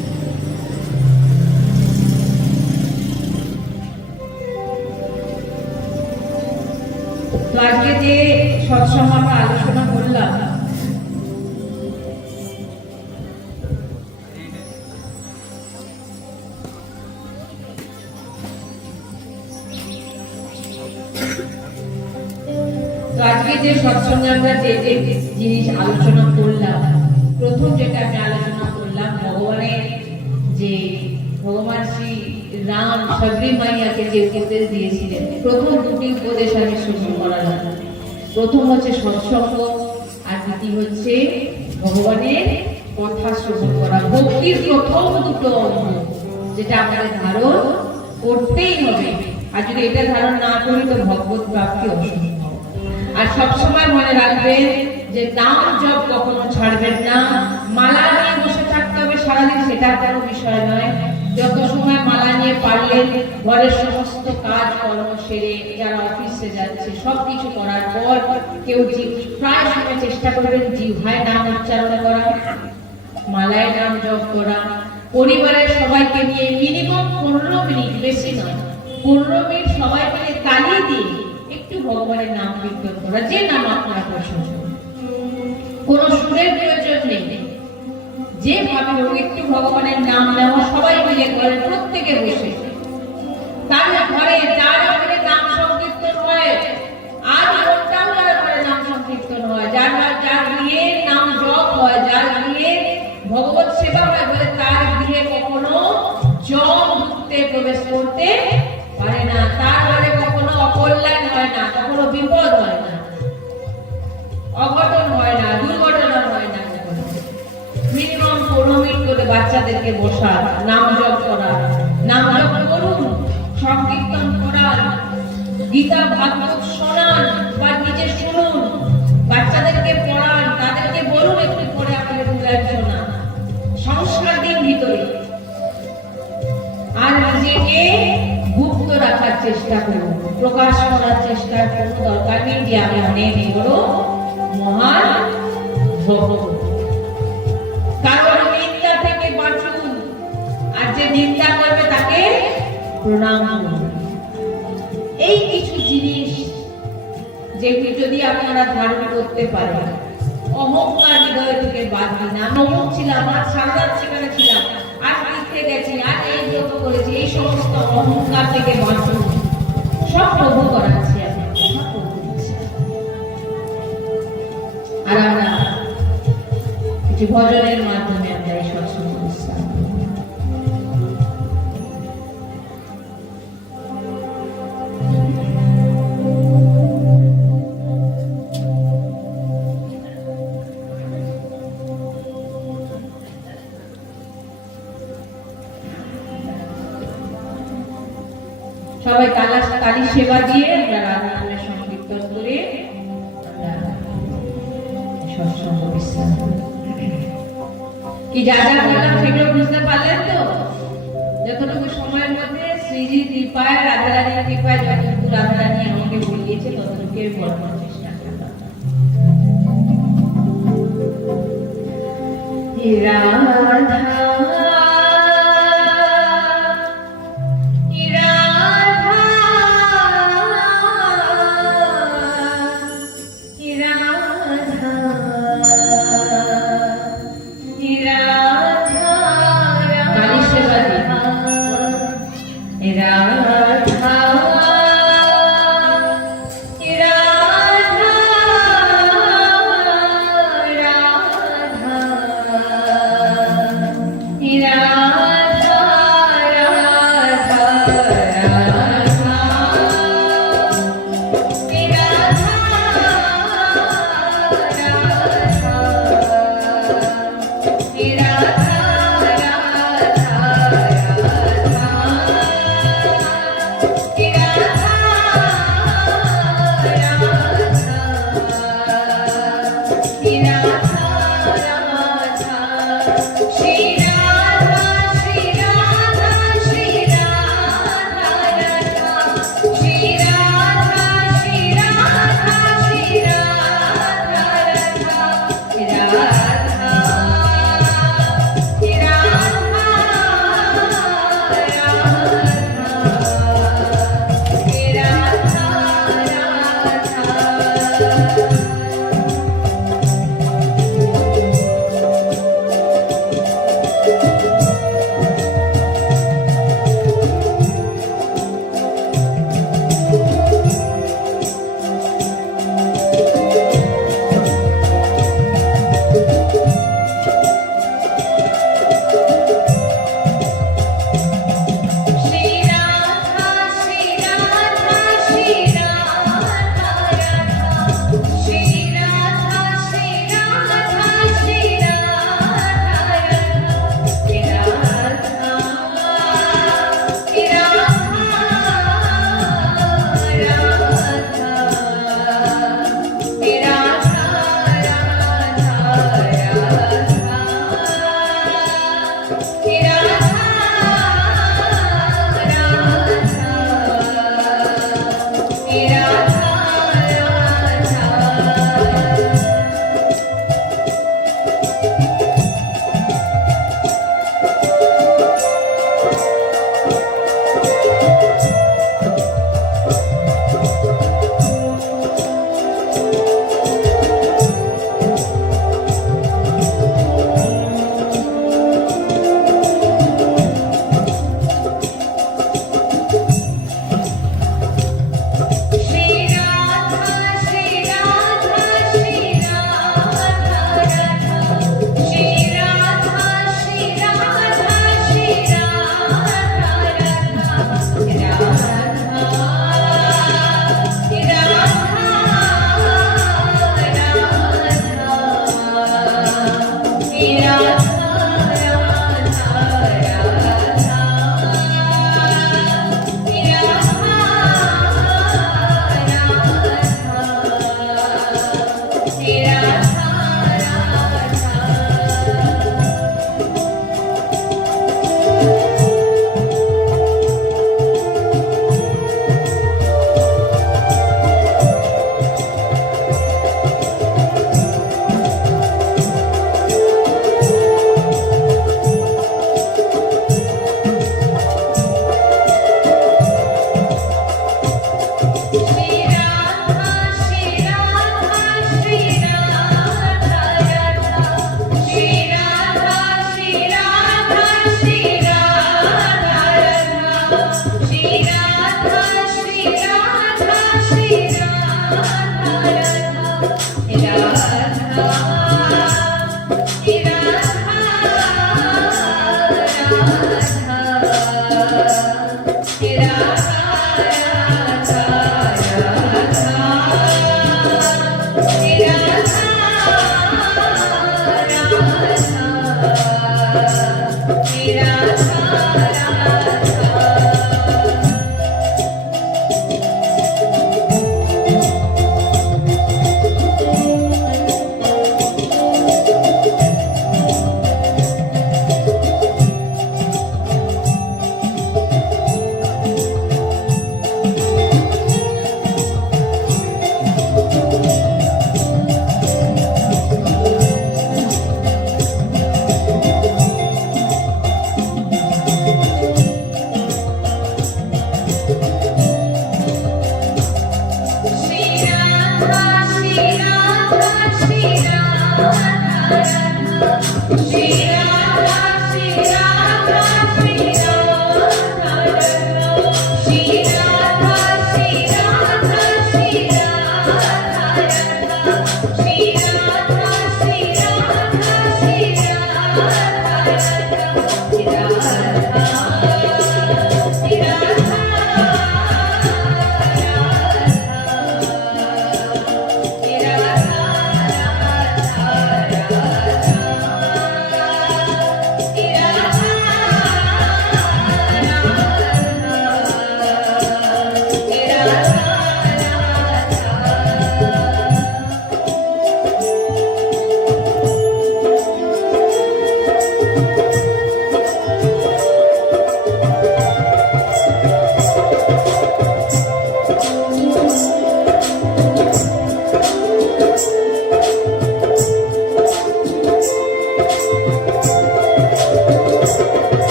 তো আজকে যে সৎসঙ্গ আমরা আলোচনা করলাম, আজকে যে সৎসঙ্গে আমরা যে যে জিনিস আলোচনা করলাম, প্রথম যেটা আমি আলোচনা করলাম ভগবানের যে ভগবান শ্রী রাম সবরি মাইয়াকে যে উপদেশ দিয়েছিলেন, প্রথম দুটি উপদেশ আমি শুরু করালাম। প্রথম হচ্ছে সৎসঙ্গ, আর দ্বিতীয় হচ্ছে ভগবানের কথা শ্রবণ করা। ভক্তির প্রথম দুটো অঙ্গ যেটা আমাদের ধারণ করতেই হবে, আর যদি এটা ধারণ না করি তো ভগবত প্রাপ্তি অসম্ভব। আর সবসময় মনে রাখবেন যে নাম জপ কখনো ছাড়বেন না। মালা নিয়ে বসে থাকতে হবে সারাদিন, সেটা কোনো বিষয় নয়। যত সময় মালা নিয়ে পারলেন ঘরের সমস্ত কাজ কর্ম সেরে, যারা অফিসে যাচ্ছে সবকিছু করার পর কেউ প্রায় সময় চেষ্টা করবেন জিহ্বায় নাম উচ্চারণ করা, মালায় নাম জপ করা। পরিবারের সবাইকে নিয়ে মিনিমাম 15 মিনিট, বেশি নয়, 15 মিনিট সবাই মিলে তালি দিয়ে একটু ভগবানের নাম কীর্তন করা, যে নাম আপনার পছন্দ। কোনো সুরের প্রয়োজন নেই, যেভাবে হোক একটু ভগবানের নাম নেওয়া, সবাই মিলে ঘরে প্রত্যেকে বসে, তার ঘরে যার ঘরে নাম সংকীর্তন হয়, আর ঘরটাও যার ঘরে নাম সংকীর্তন হয়, যার গৃহে নাম জপ হয়, যার গৃহে ভগবত সেবা হয়, বলে তার গৃহে কখনো জম ঢুকতে প্রবেশ করতে পারে না, তার ঘরে কখনো অকল্যাণ হয় না, কখনো বিপদ হয় না, অঘটন হয় না, দুর্ঘটনা হয় না। মিনিমাম 15 মিনিট করে বাচ্চাদেরকে বসা, নাম জপ করা, নাম জপ করুন, সংকীর্তন করান, গীতা ভাগবত শোনান বা নিজে শুনুন, বাচ্চাদেরকে পড়ান, তাদেরকে বলুন একটু করে আমাদের বুঝায় শোনা। চেষ্টা করব, প্রকাশ করার চেষ্টার কোনো দরকার নেই যে আমি অনেক বড় মহান ভক্ত। কারণ নিন্দা থেকে বাঁচুন, আর যে নিন্দা করবে তাকে প্রণাম করুন। এই কিছু জিনিস যেগুলি যদি আপনারা ধারণ করতে পারেন, অহংকার হৃদয় থেকে বাদ দিন। আমি অমুক ছিলাম, আর সারদার সেখানে ছিলাম, আর তীর্থে গেছি, আর এই ব্রত করেছি, এই সমস্ত অহংকার থেকে বাঁচুন। সব প্রভু করাচ্ছি আপনাকে, সব প্রভু দিচ্ছে। আর আমরা কিছু ভজনের মাধ্যমে আমরা এই সৎসঙ্গ অনুষ্ঠান সবাই তালি সেবা দিয়ে আমরা রাধা নামের সংকীর্তন করে আমরা সৎসঙ্গ বিশ্রাম করি। কি যা যা বললাম সেগুলো বুঝতে পারলেন তো? যতটুকু সময়ের মধ্যে শ্রীজির কৃপায়, রাধারানীর কৃপায় যতটুকু রাধারানী আমাকে বলিয়েছে ততটুকু বলবার চেষ্টা করলাম। রাধা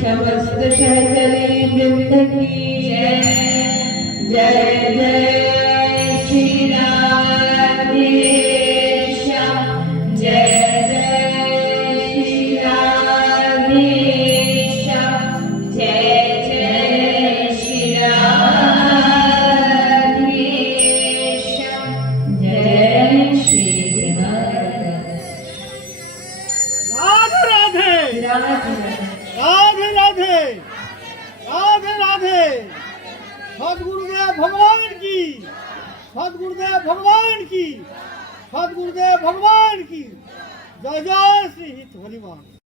समस्त सहचरी वृंद की जय जय जय श्री राधेश जय जय श्री राधेश जय जय श्री राधेश जय श्री राधे राधे राधे राधे राधे राधे राधे सदगुरुदेव भगवान की सदगुरुदेव भगवान की सदगुरुदेव भगवान की जय जय श्री हित हरिमान।